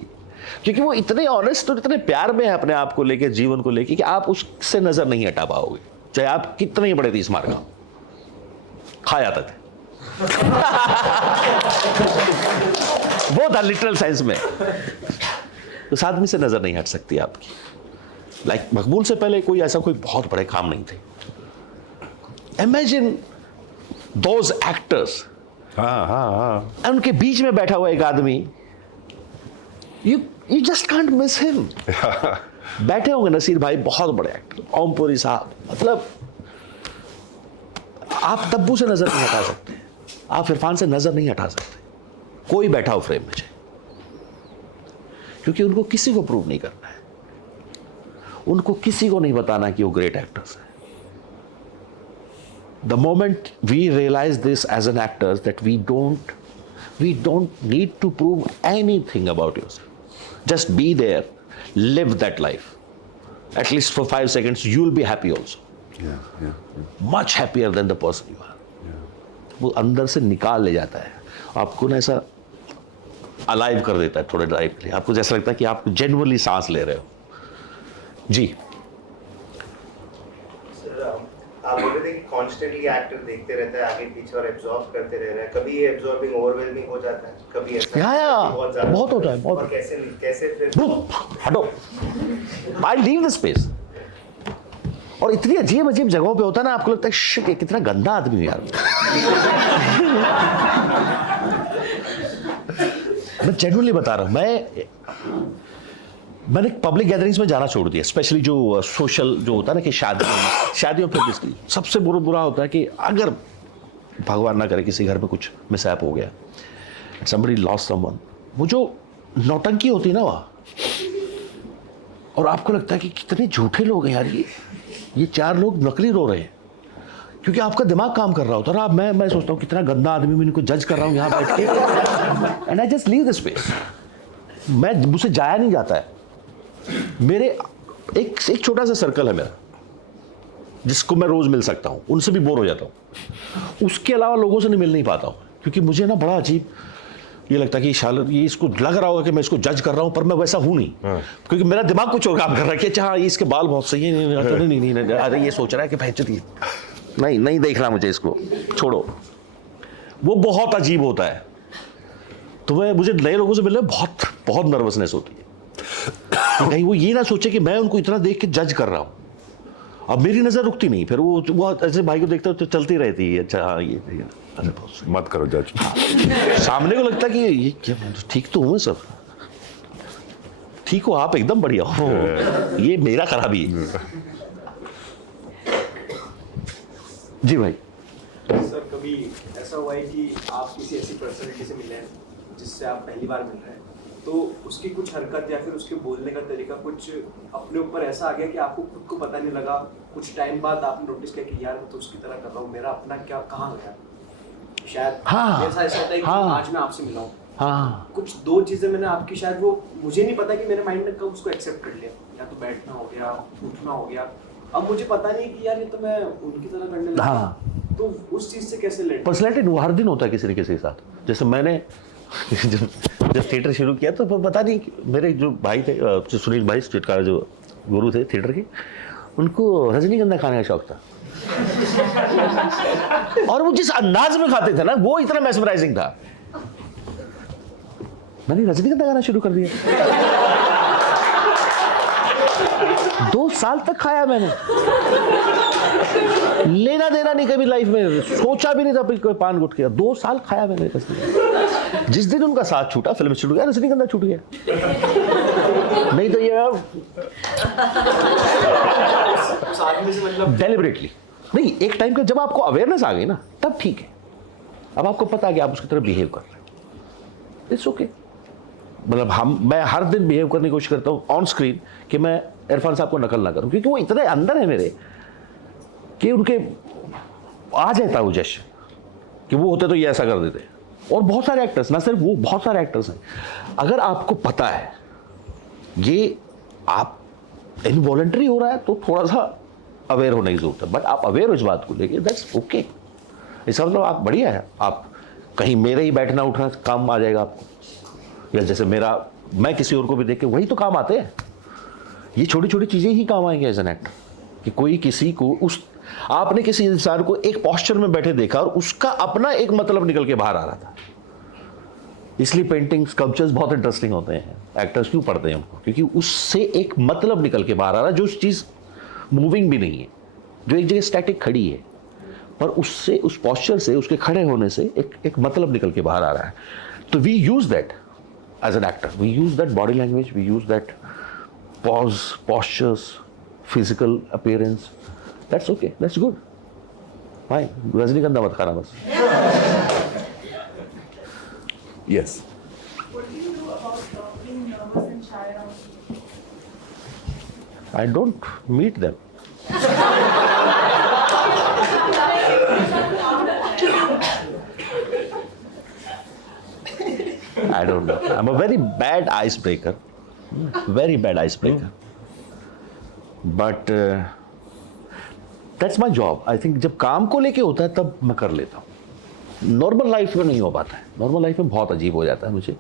क्योंकि वो इतने ऑनेस्ट और इतने प्यार में है अपने आप को लेके, जीवन को लेके, कि आप उससे नजर नहीं हटा पाओगे, चाहे आप कितने ही बड़े 30 मार खा जाते थे। वो था लिटरल सेंस में। उस आदमी से नजर नहीं हट सकती आपकी। लाइक मकबूल से पहले कोई ऐसा कोई बहुत बड़े काम नहीं थे। इमेजिन दोज एक्टर्स, हाँ। उनके बीच में बैठा हुआ एक आदमी, you just can't miss him. बैठे होंगे नसीर भाई, बहुत बड़े एक्टर, ओमपुरी साहब, मतलब आप तब्बू से नजर नहीं हटा सकते, आप इरफान से नजर नहीं हटा सकते, कोई बैठा हो फ्रेम में, क्योंकि उनको किसी को प्रूव नहीं करना है, उनको किसी को नहीं बताना कि वो ग्रेट एक्टर्स हैं। The moment we realize this as an actors, that we don't need to prove anything about yourself. Just be there, live that life. At least for 5 seconds, you'll be happy also. Yeah. Much happier than the person you are. वो अंदर से निकाल ले जाता है आपको ना, ऐसा अलाइव कर देता है थोड़े टाइम के लिए। आपको जैसा लगता है कि आप जेन्युइनली सांस ले रहे हो। जी आप बोल रहे थे कि कॉन्स्टेंटली एक्टर देखते रहता है आगे पीछे और एब्जॉर्ब करते रह रहा है, कभी ये एब्जॉर्बिंग ओवरवेलमिंग हो जाता है, कभी ऐसा बहुत होता है, बहुत। और कैसे फिर हटो, आई लीव द स्पेस। और इतनी अजीब जगहों पे होता है ना, आपको लगता है शिट, ये कितना गंदा आदमी है यार। मैं जेन्युइनली बता रहा हूं, मैंने पब्लिक गैदरिंग्स में जाना छोड़ दिया, स्पेशली जो सोशल जो होता है ना, कि शादियों पे बेसिकली सबसे बुरा होता है कि अगर भगवान ना करे किसी घर में कुछ मिसहैप हो गया, somebody lost someone, वो जो नौटंकी होती है ना वहाँ, और आपको लगता है कि कितने झूठे लोग हैं यार, ये 4 लोग नकली रो रहे हैं, क्योंकि आपका दिमाग काम कर रहा होता है ना। मैं सोचता हूँ कितना गंदा आदमी, मैं इनको जज कर रहा हूँ यहाँ बैठ के, and I just leave the space. मैं मुझसे जाया नहीं जाता है। मेरे एक छोटा सा सर्कल है मेरा, जिसको मैं रोज मिल सकता हूँ, उनसे भी बोर हो जाता हूँ। उसके अलावा लोगों से नहीं मिल नहीं पाता हूँ, क्योंकि मुझे ना बड़ा अजीब ये लगता है कि शायद ये इसको लग रहा होगा कि मैं इसको जज कर रहा हूँ, पर मैं वैसा हूँ नहीं। क्योंकि मेरा दिमाग कुछ और काम कर रहा है कि अच्छा ये इसके बाल बहुत सही है, नहीं, अरे ये सोच रहा है कि पहचान नहीं देखना मुझे, इसको छोड़ो। वो बहुत अजीब होता है। तो मुझे नए लोगों से मिलने में बहुत नर्वसनेस होती है कि कहीं वो ये ना सोचे कि मैं उनको इतना देख के जज कर रहा हूँ। अब मेरी नज़र रुकती नहीं, फिर वो ऐसे भाई को देखते हो तो चलती रहती है, अच्छा हाँ ये अरे मत करो जज। सामने को लगता है कि ये क्या, ठीक तो हूँ सब, ठीक हो आप, एकदम बढ़िया हो, ये मेरा खराबी है। जी भाई। सर कभी ऐसा हुआ है कि आप किसी ऐसी पर्सनैलिटी से मिले हैं जिससे आप पहली बार मिल रहे हैं, तो उसकी कुछ हरकत या फिर उसके बोलने का तरीका कुछ अपने ऊपर ऐसा आ गया कि आपको खुद को पता नहीं लगा, कुछ टाइम बाद आपने नोटिस किया कि यार मैं तो उसकी तरह कर रहा हूँ, मेरा अपना क्या कहाँ गया? शायद ऐसा होता है कि आज मैं आपसे मिला हूँ, हाँ, कुछ दो चीज़ें मैंने आपकी, शायद वो मुझे नहीं पता कि मेरे माइंड ने कब उसको एक्सेप्ट कर लिया, या तो बैठना हो गया, उठना हो गया, अब मुझे पता नहीं कि यार ये तो मैं उनकी तरह करने लगा। हाँ, तो उस चीज़ से कैसे लड़ना? पर्सनैलिटी वो हर दिन होता है किसी न किसी के साथ। जैसे मैंने जब थिएटर शुरू किया तो पता नहीं, मेरे जो भाई थे, जो सुनील भाई चिटकार जो गुरु थे थिएटर के, उनको रजनीगंधा खाने का शौक था। और वो जिस अंदाज में खाते थे ना, वो इतना मैस्मराइजिंग था, मैंने रजनीगंधा खाना शुरू कर दिया। 2 साल तक खाया मैंने, लेना देना नहीं कभी लाइफ में, सोचा भी नहीं था कोई पान गुट किया। 2 साल खाया मैंने रजनीगंधा। जिस दिन उनका साथ छूटा, फिल्म छूट गया, रजनीगंधा छूट गया। नहीं तो ये डेलिबरेटली नहीं, एक टाइम का जब आपको अवेयरनेस आ गई ना, तब ठीक है। अब आपको पता है कि आप उसकी तरह बिहेव कर रहे हैं, इट्स ओके। मतलब मैं हर दिन बिहेव करने की कोशिश करता हूँ ऑन स्क्रीन कि मैं इरफान साहब को नकल ना करूँ, क्योंकि वो इतने अंदर है मेरे कि उनके आ जाता है वो जश कि वो होते तो ये ऐसा कर देते। और बहुत सारे एक्टर्स, ना सिर्फ वो, बहुत सारे एक्टर्स हैं। अगर आपको पता है ये आप इनवॉलंटरी हो रहा है तो थोड़ा सा अवेयर होने की जरूरत है, बट आप अवेयर हो इस बात को लेके, दैट्स ओके। इसका मतलब आप बढ़िया है, आप कहीं मेरे ही बैठना उठना काम आ जाएगा आपको, या जैसे मैं किसी और को भी देख के, वही तो काम आते हैं। ये छोटी छोटी चीज़ें ही काम आएंगे एज एन एक्टर, कि कोई किसी को आपने किसी इंसान को एक पोस्चर में बैठे देखा और उसका अपना एक मतलब निकल के बाहर आ रहा था। इसलिए पेंटिंग, स्कल्पचर्स बहुत इंटरेस्टिंग होते हैं। एक्टर्स क्यों पढ़ते हैं उनको? क्योंकि उससे एक मतलब निकल के बाहर आ रहा है, जो उस चीज़ मूविंग भी नहीं है, जो एक जगह स्टैटिक खड़ी है, पर उससे, उस पोस्चर से, उसके खड़े होने से एक मतलब निकल के बाहर आ रहा है। तो we use that as an actor, we use that body language, we use that pause, postures, physical appearance. That's okay. That's good. Fine. रजनीगंधा मत खाना बस. Yes. What do you do about being nervous and shy around people? I don't meet them. I don't know. I'm a very bad icebreaker. Very bad icebreaker. But that's my job. I think जब काम को लेके होता है तब मैं कर लेता हूँ। नॉर्मल लाइफ में नहीं हो पाता है। नॉर्मल लाइफ में बहुत अजीब हो जाता है मुझे,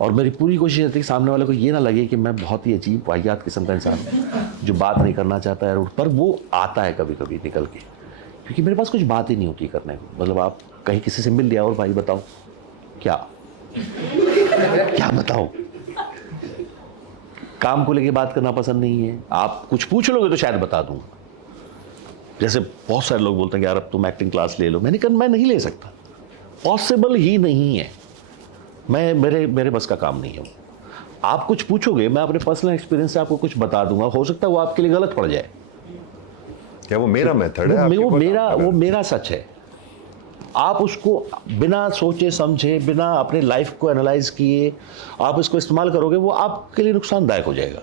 और मेरी पूरी कोशिश रहती है कि सामने वाले को ये ना लगे कि मैं बहुत ही अजीब वाहियात किस्म का इंसान हूँ जो बात नहीं करना चाहता है, पर वो आता है कभी कभी निकल के, क्योंकि मेरे पास कुछ बात ही नहीं होती करने को। मतलब आप कहीं किसी से मिल लिया और भाई बताओ क्या बताओ, काम को लेके बात करना पसंद नहीं है। आप कुछ पूछ लोगे तो शायद बता दूंगा। जैसे बहुत सारे लोग बोलते हैं कि यार अब तुम एक्टिंग क्लास ले लो, मैंने कहा मैं नहीं ले सकता, पॉसिबल ही नहीं है, मेरे बस का काम नहीं है। आप कुछ पूछोगे, मैं अपने पर्सनल एक्सपीरियंस से आपको कुछ बता दूंगा, हो सकता है वो आपके लिए गलत पड़ जाए। क्या वो मेरा मेथड है? वो मेरा सच है। आप उसको बिना सोचे समझे, बिना अपने लाइफ को एनालाइज किए आप इसको इस्तेमाल करोगे, वो आपके लिए नुकसानदायक हो जाएगा।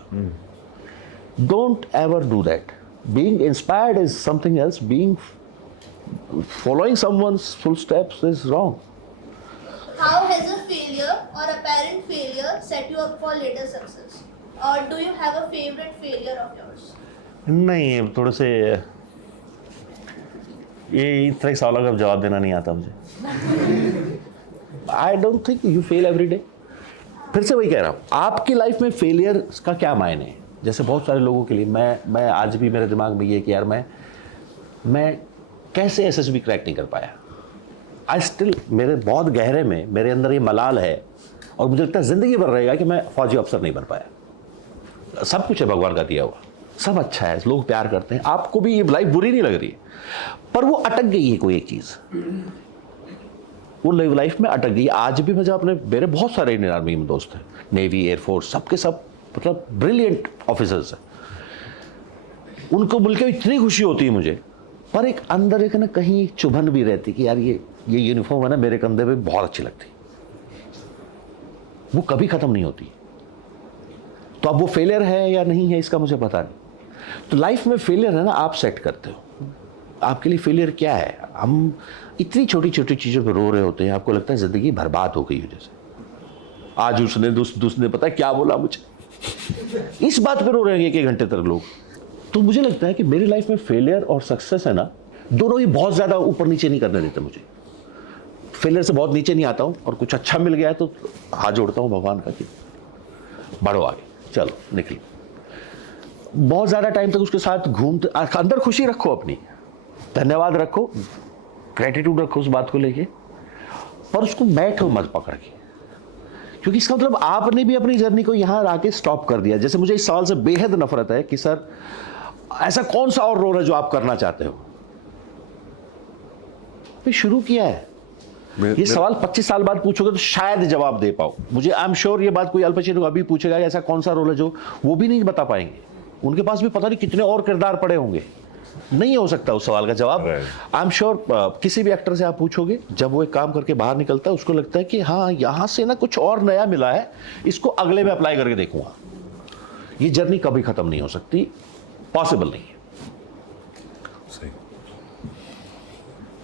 Don't ever do that. Being inspired is something else, being following someone's footsteps is wrong. How has a failure or apparent failure set you up for later success? Or do you have a favorite failure of yours? नहीं, थोड़े से ये इस तरह के सवालों का जवाब देना नहीं आता मुझे। I don't think you fail every day. फिर से वही कह रहा हूँ, आपकी लाइफ में फेलियर का क्या मायने है? जैसे बहुत सारे लोगों के लिए मैं आज भी मेरे दिमाग में ये कि यार मैं कैसे एसएसबी क्रैक नहीं कर पाया। आई स्टिल, मेरे बहुत गहरे में मेरे अंदर ये मलाल है और मुझे लगता है ज़िंदगी भर रहेगा कि मैं फौजी अफसर नहीं बन पाया। सब कुछ है भगवान का दिया हुआ, सब अच्छा है, लोग प्यार करते हैं, आपको भी ये लाइफ बुरी नहीं लग रही है, पर वो अटक गई है कोई एक चीज़, वो लाइफ में अटक गई। आज भी मैं जब मेरे बहुत सारे इंडियन आर्मी में दोस्त हैं, नेवी, एयरफोर्स, सबके सब मतलब ब्रिलियंट ऑफिसर्स हैं, उनको मिलकर इतनी खुशी होती है मुझे, पर एक अंदर एक ना कहीं चुभन भी रहती कि यार ये यूनिफॉर्म है ना मेरे कंधे पे बहुत अच्छी लगती, वो कभी ख़त्म नहीं होती। तो अब वो फेलियर है या नहीं है इसका मुझे पता नहीं। तो लाइफ में फेलियर है ना आप सेट करते हो, आपके लिए फेलियर क्या है। हम इतनी छोटी छोटी चीज़ों पे रो रहे होते हैं, आपको लगता है ज़िंदगी बर्बाद हो गई है जैसे। आज उसने दूसरे पता है क्या बोला मुझे, इस बात पे रो रहे हैं 1 घंटे तक लोग। तो मुझे लगता है कि मेरी लाइफ में फेलियर और सक्सेस है ना, दोनों ही बहुत ज़्यादा ऊपर नीचे नहीं करने देते मुझे। फेलियर से बहुत नीचे नहीं आता हूँ और कुछ अच्छा मिल गया है तो हाथ जोड़ता हूँ भगवान का कि बढ़ो आगे, चलो निकलो। बहुत ज़्यादा टाइम तक उसके साथ घूमते, अंदर खुशी रखो अपनी, धन्यवाद रखो, ग्रेटिट्यूड रखो उस बात को लेके, पर उसको बैठो मत पकड़ के, क्योंकि इसका मतलब आपने भी अपनी जर्नी को यहाँ आके स्टॉप कर दिया। जैसे मुझे इस सवाल से बेहद नफरत है कि सर ऐसा कौन सा और रोल है जो आप करना चाहते हो। फिर शुरू किया है, ये सवाल 25 साल बाद पूछोगे तो शायद जवाब दे पाओ। मुझे आई एम श्योर ये बात कोई अल पचिनो अभी पूछेगा ऐसा कौन सा रोल है जो वो भी नहीं बता पाएंगे, उनके पास भी पता नहीं कितने और किरदार पड़े होंगे, नहीं हो सकता उस सवाल का जवाब। आई एम श्योर किसी भी एक्टर से आप पूछोगे, जब वो एक काम करके बाहर निकलता है उसको लगता है कि हाँ यहाँ से ना कुछ और नया मिला है, इसको अगले में अप्लाई करके देखूंगा। ये जर्नी कभी खत्म नहीं हो सकती, पॉसिबल नहीं है।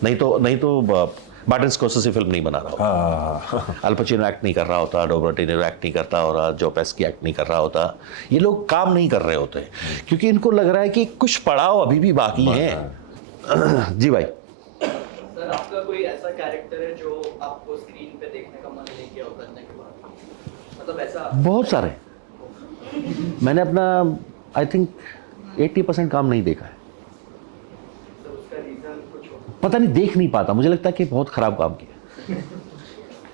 नहीं तो मार्टिन स्कॉर्सेज़ी फिल्म नहीं बना रहा होता, अल पचिनो एक्ट नहीं कर रहा होता, रॉबर्ट डी नीरो एक्ट नहीं करता और जो पेस्की एक्ट नहीं कर रहा होता। ये लोग काम नहीं कर रहे होते क्योंकि इनको लग रहा है कि कुछ पड़ाव अभी भी बाकी है। जी भाई। सर आपका कोई ऐसा कैरेक्टर है जो आपको स्क्रीन पे देखने का मन नहीं किया होता करने के बाद, मतलब ऐसा? बहुत सारे, मैंने अपना आई थिंक 80% काम नहीं देखा है। पता नहीं, देख नहीं पाता, मुझे लगता है कि बहुत खराब काम किया।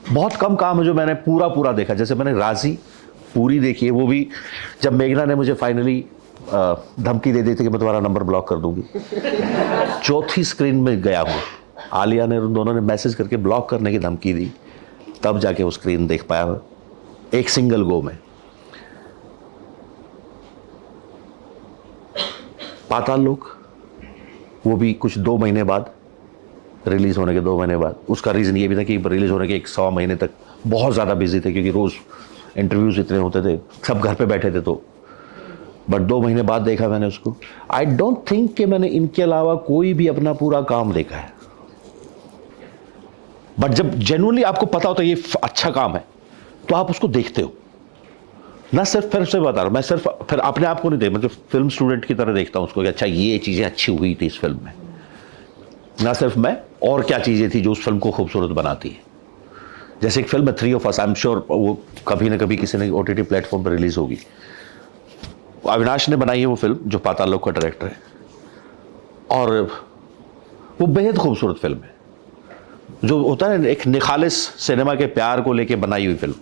बहुत कम काम है जो मैंने पूरा देखा। जैसे मैंने राजी पूरी देखी है, वो भी जब मेघना ने मुझे फाइनली धमकी दे दी थी कि मैं तुम्हारा नंबर ब्लॉक कर दूंगी, चौथी स्क्रीन में गया हूँ, आलिया ने उन दोनों ने मैसेज करके ब्लॉक करने की धमकी दी, तब जाके वो स्क्रीन देख पाया एक सिंगल गो में। पाताल लोक वो भी कुछ 2 महीने बाद, रिलीज़ होने के 2 महीने बाद। उसका रीज़न ये भी था कि रिलीज़ होने के 100 महीने तक बहुत ज़्यादा बिजी थे क्योंकि रोज़ इंटरव्यूज़ इतने होते थे, सब घर पे बैठे थे, तो बट 2 महीने बाद देखा मैंने उसको। आई डोंट थिंक कि मैंने इनके अलावा कोई भी अपना पूरा काम देखा है, बट जब जेन्युइनली आपको पता होता है ये अच्छा काम है तो आप उसको देखते हो ना। सिर्फ फिर से बता रहा हूँ, मैं सिर्फ फिर अपने आप को नहीं देखता, मतलब फिल्म स्टूडेंट की तरह देखता हूँ उसको कि अच्छा ये चीज़ें अच्छी हुई थी इस फिल्म में, ना सिर्फ मैं, और क्या चीज़ें थी जो उस फिल्म को खूबसूरत बनाती है। जैसे एक फिल्म है 3 of Us, I am sure वो कभी ना कभी किसी ने OTT प्लेटफॉर्म पर रिलीज़ होगी। अविनाश ने बनाई है वो फिल्म, जो पाताल लोक का डायरेक्टर है, और वो बेहद खूबसूरत फिल्म है, जो होता है एक निखालिस सिनेमा के प्यार को लेके बनाई हुई फिल्म।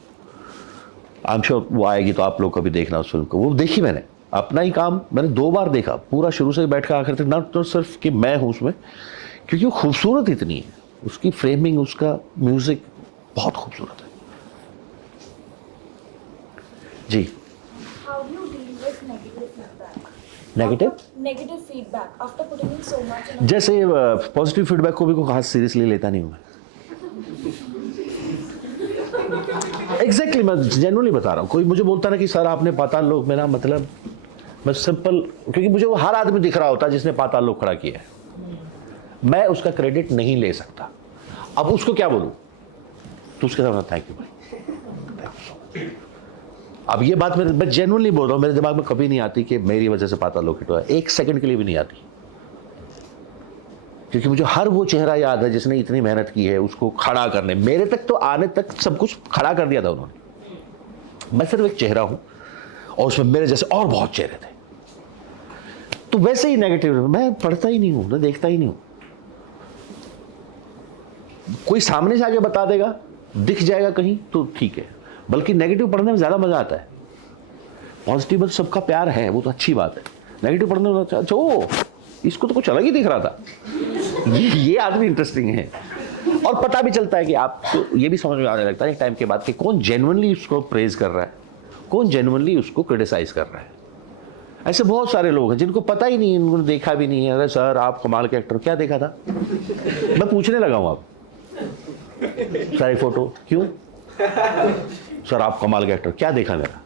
आई एम श्योर वो आएगी तो आप लोग कभी देखना उस फिल्म को। वो देखी मैंने, अपना ही काम मैंने 2 बार देखा पूरा, शुरू से बैठ कर आखिर तक, ना तो सिर्फ कि मैं हूँ उसमें, क्योंकि वो खूबसूरत इतनी है, उसकी फ्रेमिंग, उसका म्यूजिक बहुत खूबसूरत है। जी। How do you deal with negative feedback? Negative feedback after putting in so much in जैसे पॉजिटिव फीडबैक को भी कोई खास सीरियसली लेता नहीं हूँ मैं। एग्जैक्टली मैं जेन्युइनली बता रहा हूँ। कोई मुझे बोलता ना कि सर आपने पाताल लोक में ना, मतलब मैं सिंपल, क्योंकि मुझे वो हर आदमी दिख रहा होता है जिसने पाताल लोक खड़ा किया है। मैं उसका क्रेडिट नहीं ले सकता। अब उसको क्या बोलूं, तो उसके साथ थैंक यू भाई। अब ये बात मैं जेन्युइनली बोल रहा हूं, मेरे दिमाग में कभी नहीं आती कि मेरी वजह से पाताल लोक हिट हुआ, एक सेकंड के लिए भी नहीं आती, क्योंकि मुझे हर वो चेहरा याद है जिसने इतनी मेहनत की है उसको खड़ा करने, मेरे तक तो आने तक सब कुछ खड़ा कर दिया था उन्होंने। मैं सिर्फ एक चेहरा हूं और उसमें मेरे जैसे और बहुत चेहरे थे। तो वैसे ही नेगेटिव मैं पढ़ता ही नहीं हूं, मैं देखता ही नहीं हूं। कोई सामने से आके बता देगा, दिख जाएगा कहीं तो ठीक है, बल्कि नेगेटिव पढ़ने में ज्यादा मजा आता है। पॉजिटिव सबका प्यार है, वो तो अच्छी बात है। नेगेटिव पढ़ने में अच्छा ओ इसको तो कुछ अलग ही दिख रहा था, ये आदमी इंटरेस्टिंग है। और पता भी चलता है कि आप तो ये भी समझ में आने लगता है एक टाइम के बाद कि कौन जेन्युइनली उसको प्रेज कर रहा है, कौन जेन्युइनली उसको क्रिटिसाइज कर रहा है। ऐसे बहुत सारे लोग हैं जिनको पता ही नहीं, उन्होंने देखा भी नहीं है। अरे सर आप कमाल के एक्टर, क्या देखा था? मैं पूछने लगा हूं आप सारी फोटो क्यों? सर आप कमाल के एक्टर, क्या देखा मेरा?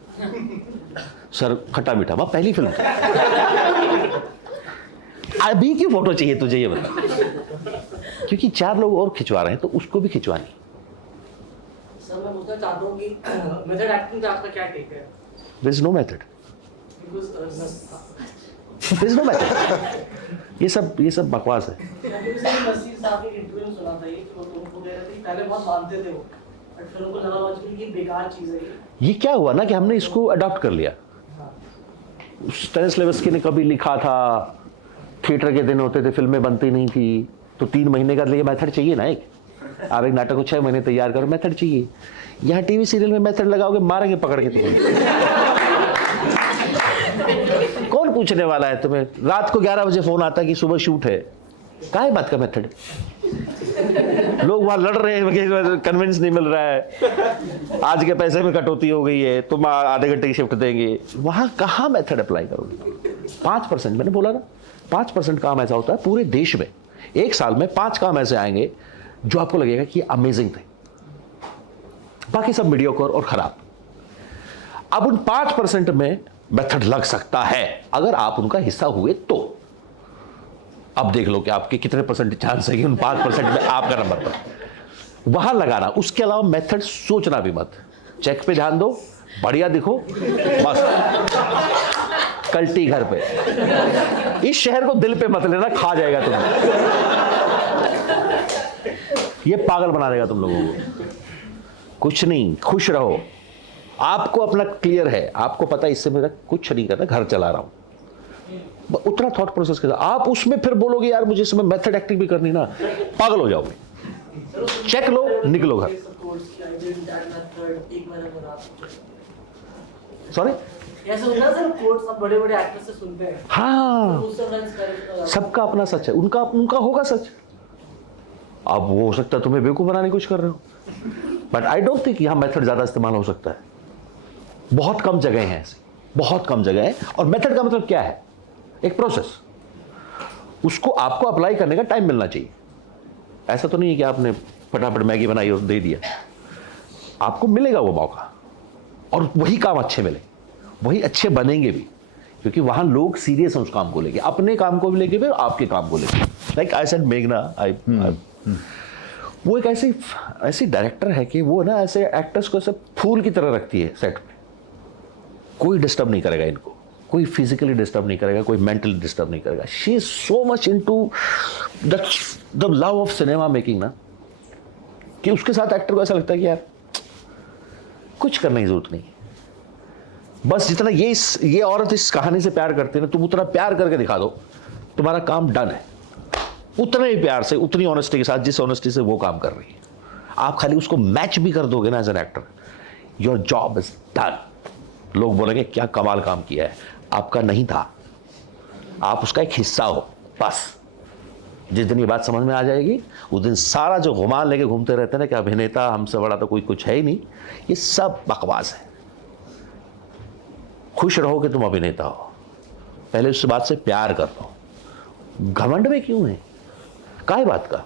सर खट्टा मीठा, वह पहली फिल्म थी। अभी की फोटो चाहिए तुझे, ये बता, क्योंकि 4 लोग और खिंचवा रहे हैं तो उसको भी खिंचवानी। सर मैं पूछना चाहता हूँ कि मेथड एक्टिंग का आपका क्या टेक है? There is no method. There is no method. ये सब बकवास है। नसीर साहब के इंटरव्यू में सुना था ये, तो उनको कह रहे थे पहले बहुत मानते थे वो, बट फिर उनको लगा कि ये बेकार चीज है। ये क्या हुआ ना कि हमने इसको अडॉप्ट कर लिया। स्टेनिस्लेवस्की ने कभी लिखा था, थिएटर के दिन होते थे, फिल्में बनती नहीं थी, तो 3 महीने का लिए मेथड चाहिए ना। एक आप एक नाटक को 6 महीने तैयार करो, मेथड चाहिए। यहाँ टीवी सीरियल में मेथड लगाओगे, मारेंगे पकड़ के तुम्हें। कौन पूछने वाला है तुम्हें? रात को 11 बजे फोन आता है कि सुबह शूट है, काहे बात का मेथड? लोग वहां लड़ रहे हैं, कन्विंस नहीं मिल रहा है, आज के पैसे में कटौती हो गई है, तुम आधे घंटे की शिफ्ट देंगे, वहां कहाँ मेथड अप्लाई करोगे? 5%, मैंने बोला ना 5% काम ऐसा होता है पूरे देश में। एक साल में 5 काम ऐसे आएंगे जो आपको लगेगा कि अमेजिंग थे, बाकी सब मीडियोकर और खराब। अब उन 5% में मेथड लग सकता है अगर आप उनका हिस्सा हुए तो। अब देख लो कि आपके कितने % चांस है कि उन 5% में आपका नंबर पर वहां लगाना। उसके अलावा मेथड सोचना भी मत, चेक पे ध्यान दो, बढ़िया दिखो बस, कल्टी घर पे। इस शहर को दिल पे मत लेना, खा जाएगा तुम्हें, ये पागल बना देगा तुम लोगों को। कुछ नहीं, खुश रहो, आपको अपना क्लियर है, आपको पता है इससे मेरा कुछ नहीं करना, घर चला रहा हूं, उतना थॉट प्रोसेस के साथ। आप उसमें फिर बोलोगे यार मुझे इसमें मेथड एक्टिंग भी करनी ना, पागल हो जाओगे। चेक लो, निकलो घर। सॉरी, ऐसा होता है सर, कोट्स आप बड़े-बड़े एक्टर से सुनते हैं। हाँ, सबका अपना सच है, उनका होगा सच। अब वो हो सकता है तुम्हें बेवकूफ बनाने की कोशिश कर रहे हो, बट आई डोंट थिंक यहाँ मेथड ज्यादा इस्तेमाल हो सकता है। बहुत कम जगह हैं ऐसी, बहुत कम जगह है। और मेथड का मतलब क्या है? एक प्रोसेस, उसको आपको अप्लाई करने का टाइम मिलना चाहिए। ऐसा तो नहीं है कि आपने फटाफट मैगी बनाई और दे दिया, आपको मिलेगा वो मौका, और वही काम अच्छे मिले, वही अच्छे बनेंगे भी, क्योंकि वहां लोग सीरियस हैं उस काम को लेके, अपने काम को भी लेके भी और आपके काम को लेके। लाइक आई सेड मेघना, वो एक ऐसी डायरेक्टर है कि वो ना ऐसे एक्टर्स को सब फूल की तरह रखती है सेट पे। कोई डिस्टर्ब नहीं करेगा इनको, कोई फिजिकली डिस्टर्ब नहीं करेगा, कोई मेंटली डिस्टर्ब नहीं करेगा। She is so much into the love of cinema making ना, कि उसके साथ एक्टर को ऐसा लगता है कि यार कुछ करने की जरूरत नहीं, बस जितना ये औरत इस कहानी से प्यार करती है ना, तुम उतना प्यार करके दिखा दो, तुम्हारा काम डन है। उतने ही प्यार से, उतनी ऑनेस्टी के साथ जिस ऑनेस्टी से वो काम कर रही है, आप खाली उसको मैच भी कर दोगे ना as an actor, your job is done. लोग बोलेंगे क्या कमाल काम किया है, आपका नहीं था, आप उसका एक हिस्सा हो बस। जिस दिन ये बात समझ में आ जाएगी उस दिन सारा जो गुमान लेके घूमते रहते हैं ना कि अभिनेता हमसे बड़ा तो कोई कुछ है ही नहीं, ये सब बकवास है। खुश रहो कि तुम अभिनेता हो, पहले उस बात से प्यार कर लो। घमंड में क्यों है, काय बात का?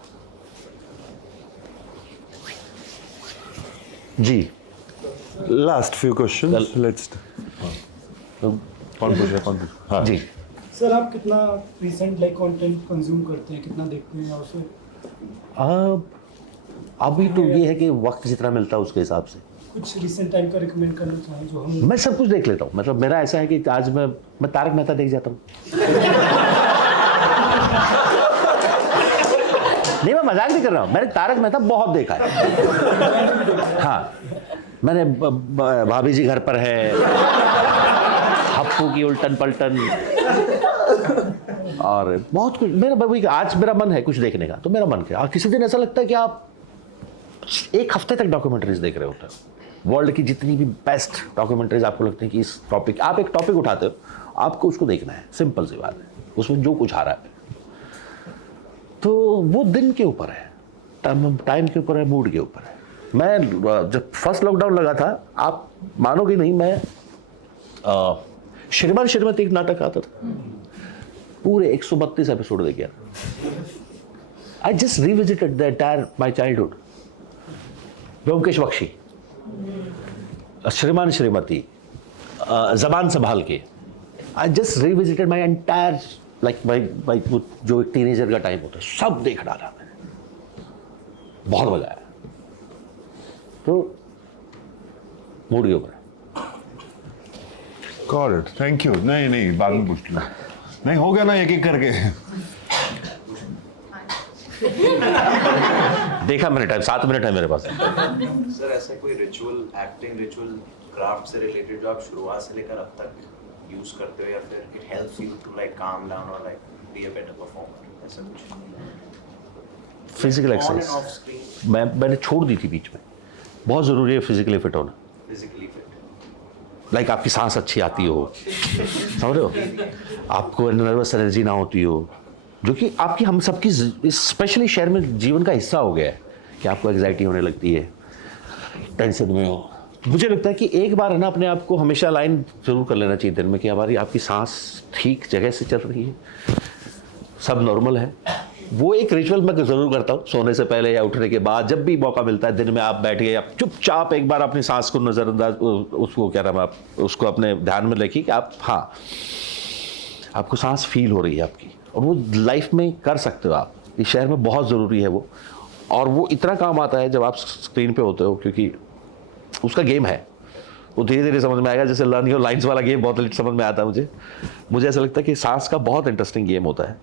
जी लास्ट फ्यू क्वेश्चंस, लेट्स कौन पूछ रहा है? जी सर आप कितना रिसेंट लाइक कंटेंट कंज्यूम करते हैं, कितना देखते हैं, और फिर अभी तो ये है कि वक्त जितना मिलता है उसके हिसाब से कुछ रिसेंट टाइम का रिकमेंड करना चाहें जो हम। मैं सब कुछ देख लेता हूँ। मतलब मेरा ऐसा है कि आज मैं तारक मेहता देख जाता हूँ। नहीं, मैं मजाक नहीं कर रहा हूँ, मैंने तारक मेहता बहुत देखा है। हाँ, मैंने भाभी जी घर पर है, हप्पू की उल्टन पलटन, और बहुत कुछ। मेरा आज मेरा मन है कुछ देखने का, तो मेरा मन है। और किसी दिन ऐसा लगता है कि आप एक हफ्ते तक डॉक्यूमेंट्रीज देख रहे होते हो। वर्ल्ड की जितनी भी बेस्ट डॉक्यूमेंट्रीज आपको लगती है कि इस टॉपिक, आप एक टॉपिक उठाते हो, आपको उसको देखना है, सिंपल सी बात है। उसमें जो कुछ आ रहा है तो वो दिन के ऊपर है, टाइम के ऊपर है, मूड के ऊपर है। मैं जब फर्स्ट लॉकडाउन लगा था, आप मानोगे नहीं, मैं श्रीमान श्रीमती एक नाटक आता था, पूरे 132 एपिसोड देख गया। I just revisited the entire my childhood. Byomkesh Bakshi, Shriman Shrimati, Zabaan Sambhal Ke. I just revisited my entire, like my जो एक टीनेजर का टाइम होता है, सब देख डाला मैंने, बहुत मजा आया। तो मूड के ऊपर। Got it, thank you. नहीं बाद में पूछ लो। नहीं हो गया ना एक एक करके। देखा मैंने टाइम, 7 मिनट है मेरे पास। सर ऐसा कोई रिचुअल, एक्टिंग रिचुअल, क्राफ्ट से रिलेटेड जो आप शुरुआत से लेकर अब तक यूज करते हो, या फिर it helps you to like calm down और like be a better performer, ऐसा कुछ? फिजिकल एक्सरसाइज मैंने छोड़ दी थी बीच में। बहुत ज़रूरी है फिजिकली फिट होना। फिजिकली फिट, लाइक आपकी सांस अच्छी आती हो, समझ रहे हो, आपको नर्वस एनर्जी ना होती हो, जो कि आपकी, हम सबकी, स्पेशली शहर में जीवन का हिस्सा हो गया है कि आपको एंग्जाइटी होने लगती है, टेंशन में हो। मुझे लगता है कि एक बार है ना, अपने आप को हमेशा लाइन जरूर कर लेना चाहिए दिन में कि हमारी आपकी सांस ठीक जगह से चल रही है, सब नॉर्मल है। वो एक रिचुअल मैं ज़रूर करता हूँ सोने से पहले या उठने के बाद। जब भी मौका मिलता है दिन में, आप बैठ गए, आप चुपचाप एक बार अपनी सांस को नज़रअंदाज, उसको क्या नाम, आप उसको अपने ध्यान में रखिए कि आप, हाँ, आपको सांस फील हो रही है आपकी, और वो लाइफ में कर सकते हो आप। इस शहर में बहुत ज़रूरी है वो, और वो इतना काम आता है जब आप स्क्रीन पे होते हो, क्योंकि उसका गेम है, वो धीरे धीरे समझ में आएगा। जैसे लर्न योर लाइन्स वाला गेम बहुत लेट समझ में आता है मुझे ऐसा लगता है कि सांस का बहुत इंटरेस्टिंग गेम होता है।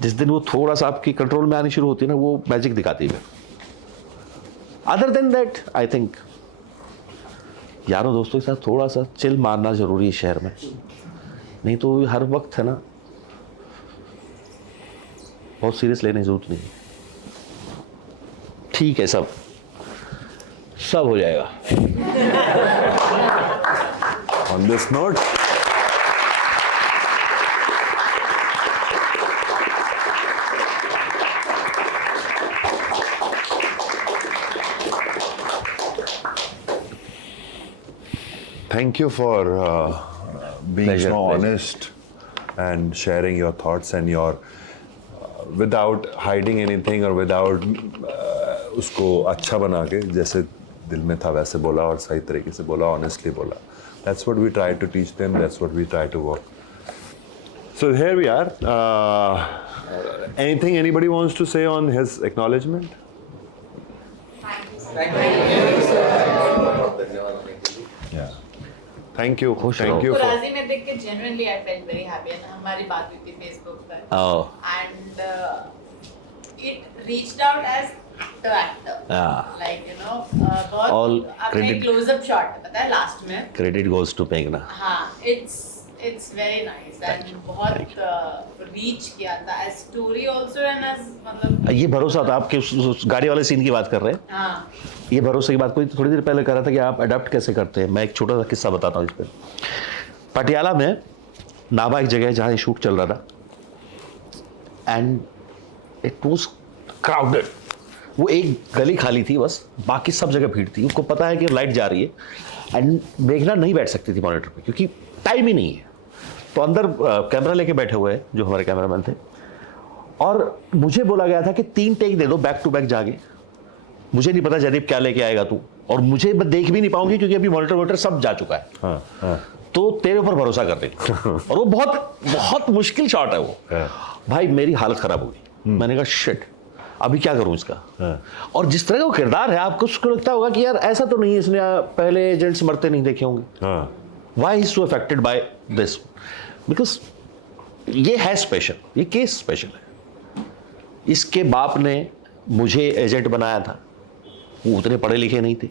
जिस दिन वो थोड़ा सा आपकी कंट्रोल में आनी शुरू होती है ना, वो मैजिक दिखाती है। Other than that, I think यारों दोस्तों के साथ थोड़ा सा चिल मारना ज़रूरी है शहर में, नहीं तो हर वक्त है ना, बहुत सीरियस लेने की जरूरत नहीं। ठीक है, सब हो जाएगा। On this note, thank you for being Pleasure, so pleasure. honest and sharing your thoughts and your without hiding anything or without उसको अच्छा बना के, जैसे दिल में था वैसे बोला और सही तरीके से बोला, ऑनेस्टली बोला। That's what we try to teach them, that's what we try to work. So here we are. Anything anybody wants to say on his acknowledgement? Yeah. Thank you. Thank you for. कुराजी में देख के genuinely I felt very happy, and हमारी बात हुई थी Facebook पर, and it reached out as actor, like you know, बहुत All आपने credit- close-up shot पता है last में, क्रेडिट गोज टू मेघना। हाँ, it's very nice and बहुत reach किया था as story also and as मतलब, ये भरोसा था आपके उस गाड़ी वाले सीन की बात कर रहे हैं। हाँ, ये भरोसे की बात कोई थोड़ी देर पहले कर रहा था कि आप अडॉप्ट कैसे करते हैं। मैं एक छोटा सा किस्सा बताता हूँ इस पर। पटियाला में नाभा एक जगह है जहाँ ये शूट चल रहा था, एंड इट वॉज क्राउडेड। वो एक गली खाली थी बस, बाकी सब जगह भीड़ थी। उसको पता है कि लाइट जा रही है एंड मेघना नहीं बैठ सकती थी मॉनिटर पे क्योंकि टाइम ही नहीं है। तो अंदर कैमरा लेके बैठे हुए हैं जो हमारे कैमरामैन थे, और मुझे बोला गया था कि 3 टेक दे दो बैक टू बैक जाके। मुझे नहीं पता जयदीप क्या लेके आएगा तू, और मुझे मैं देख भी नहीं पाऊंगी क्योंकि अभी मॉनिटर वॉनिटर सब जा चुका है। हाँ, हाँ। तो तेरे ऊपर भरोसा कर देगा। और वो बहुत बहुत मुश्किल शॉट है वो। भाई मेरी हालत खराब हो गई, मैंने कहा शिट अभी क्या करूं इसका। और जिस तरह का वो किरदार है, आपको उसको लगता होगा कि यार ऐसा तो नहीं है, इसने पहले एजेंट्स मरते नहीं देखे होंगे। Why is so affected by this? Because ये है स्पेशल, ये केस स्पेशल है। इसके बाप ने मुझे एजेंट बनाया था, वो उतने पढ़े लिखे नहीं थे,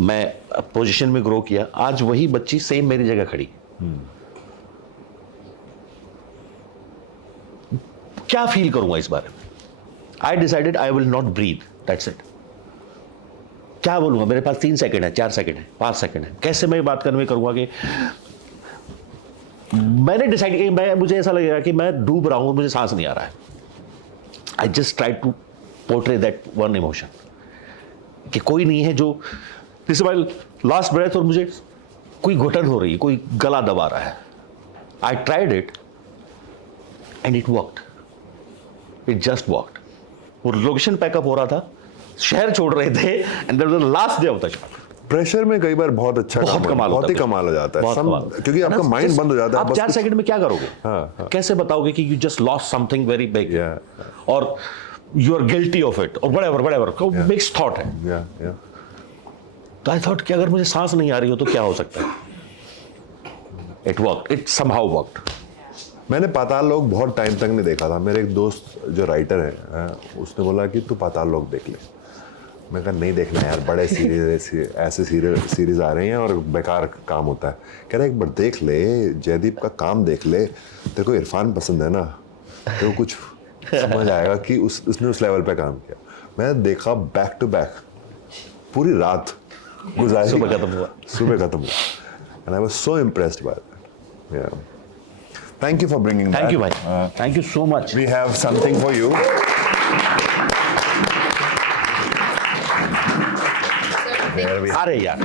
मैं पोजीशन में ग्रो किया, आज वही बच्ची सेम मेरी जगह खड़ी। क्या फील करूंगा इस बारे में? I decided I will not breathe, that's it. क्या बोलूंगा? मेरे पास 3 सेकंड है, 4 सेकंड है, 5 सेकंड है, कैसे मैं बात करने में करूंगा कि मैंने डिसाइड किया, मुझे ऐसा लगेगा कि मैं डूब रहा हूं, मुझे सांस नहीं आ रहा है। I just try to portray that one emotion कि कोई नहीं है जो this is my last breath और मुझे कोई घुटन हो रही है, कोई गला दबा रहा है। I tried it and it worked, it just worked. वो लोकेशन पैकअप हो रहा था, शहर छोड़ रहे थे, and that was the last day of the shot. Pressure में कई बार बहुत अच्छा बहुत कमाल बहुत ही कमाल हो जाता है, क्योंकि आपका माइंड बंद हो जाता है। आप 4 सेकंड में क्या करोगे? कैसे बताओगे कि you just lost something very big और you are guilty of it और व्हाटएवर मिक्स थॉट है। तो आई थॉट कि अगर मुझे सांस नहीं आ रही हो तो क्या हो सकता है? It worked, it somehow worked. मैंने पाताल लोक बहुत टाइम तक नहीं देखा था। मेरे एक दोस्त जो राइटर है, उसने बोला कि तू पाताल लोक देख ले। मैं कहा नहीं देखना यार, बड़े सीरीज ऐसे सीरीज आ रही हैं और बेकार काम होता है। कह रहा एक बार देख ले, जयदीप का काम देख ले, तेरे को इरफान पसंद है ना, तो कुछ समझ आएगा कि उसने उस लेवल पे काम किया। मैंने देखा बैक टू बैक, पूरी रात गुजारी, सुबह खत्म हुआ and I was so impressed by that. Yeah thank you for bringing that. Thank you भाई, thank you so much. We have something for you. अरे यार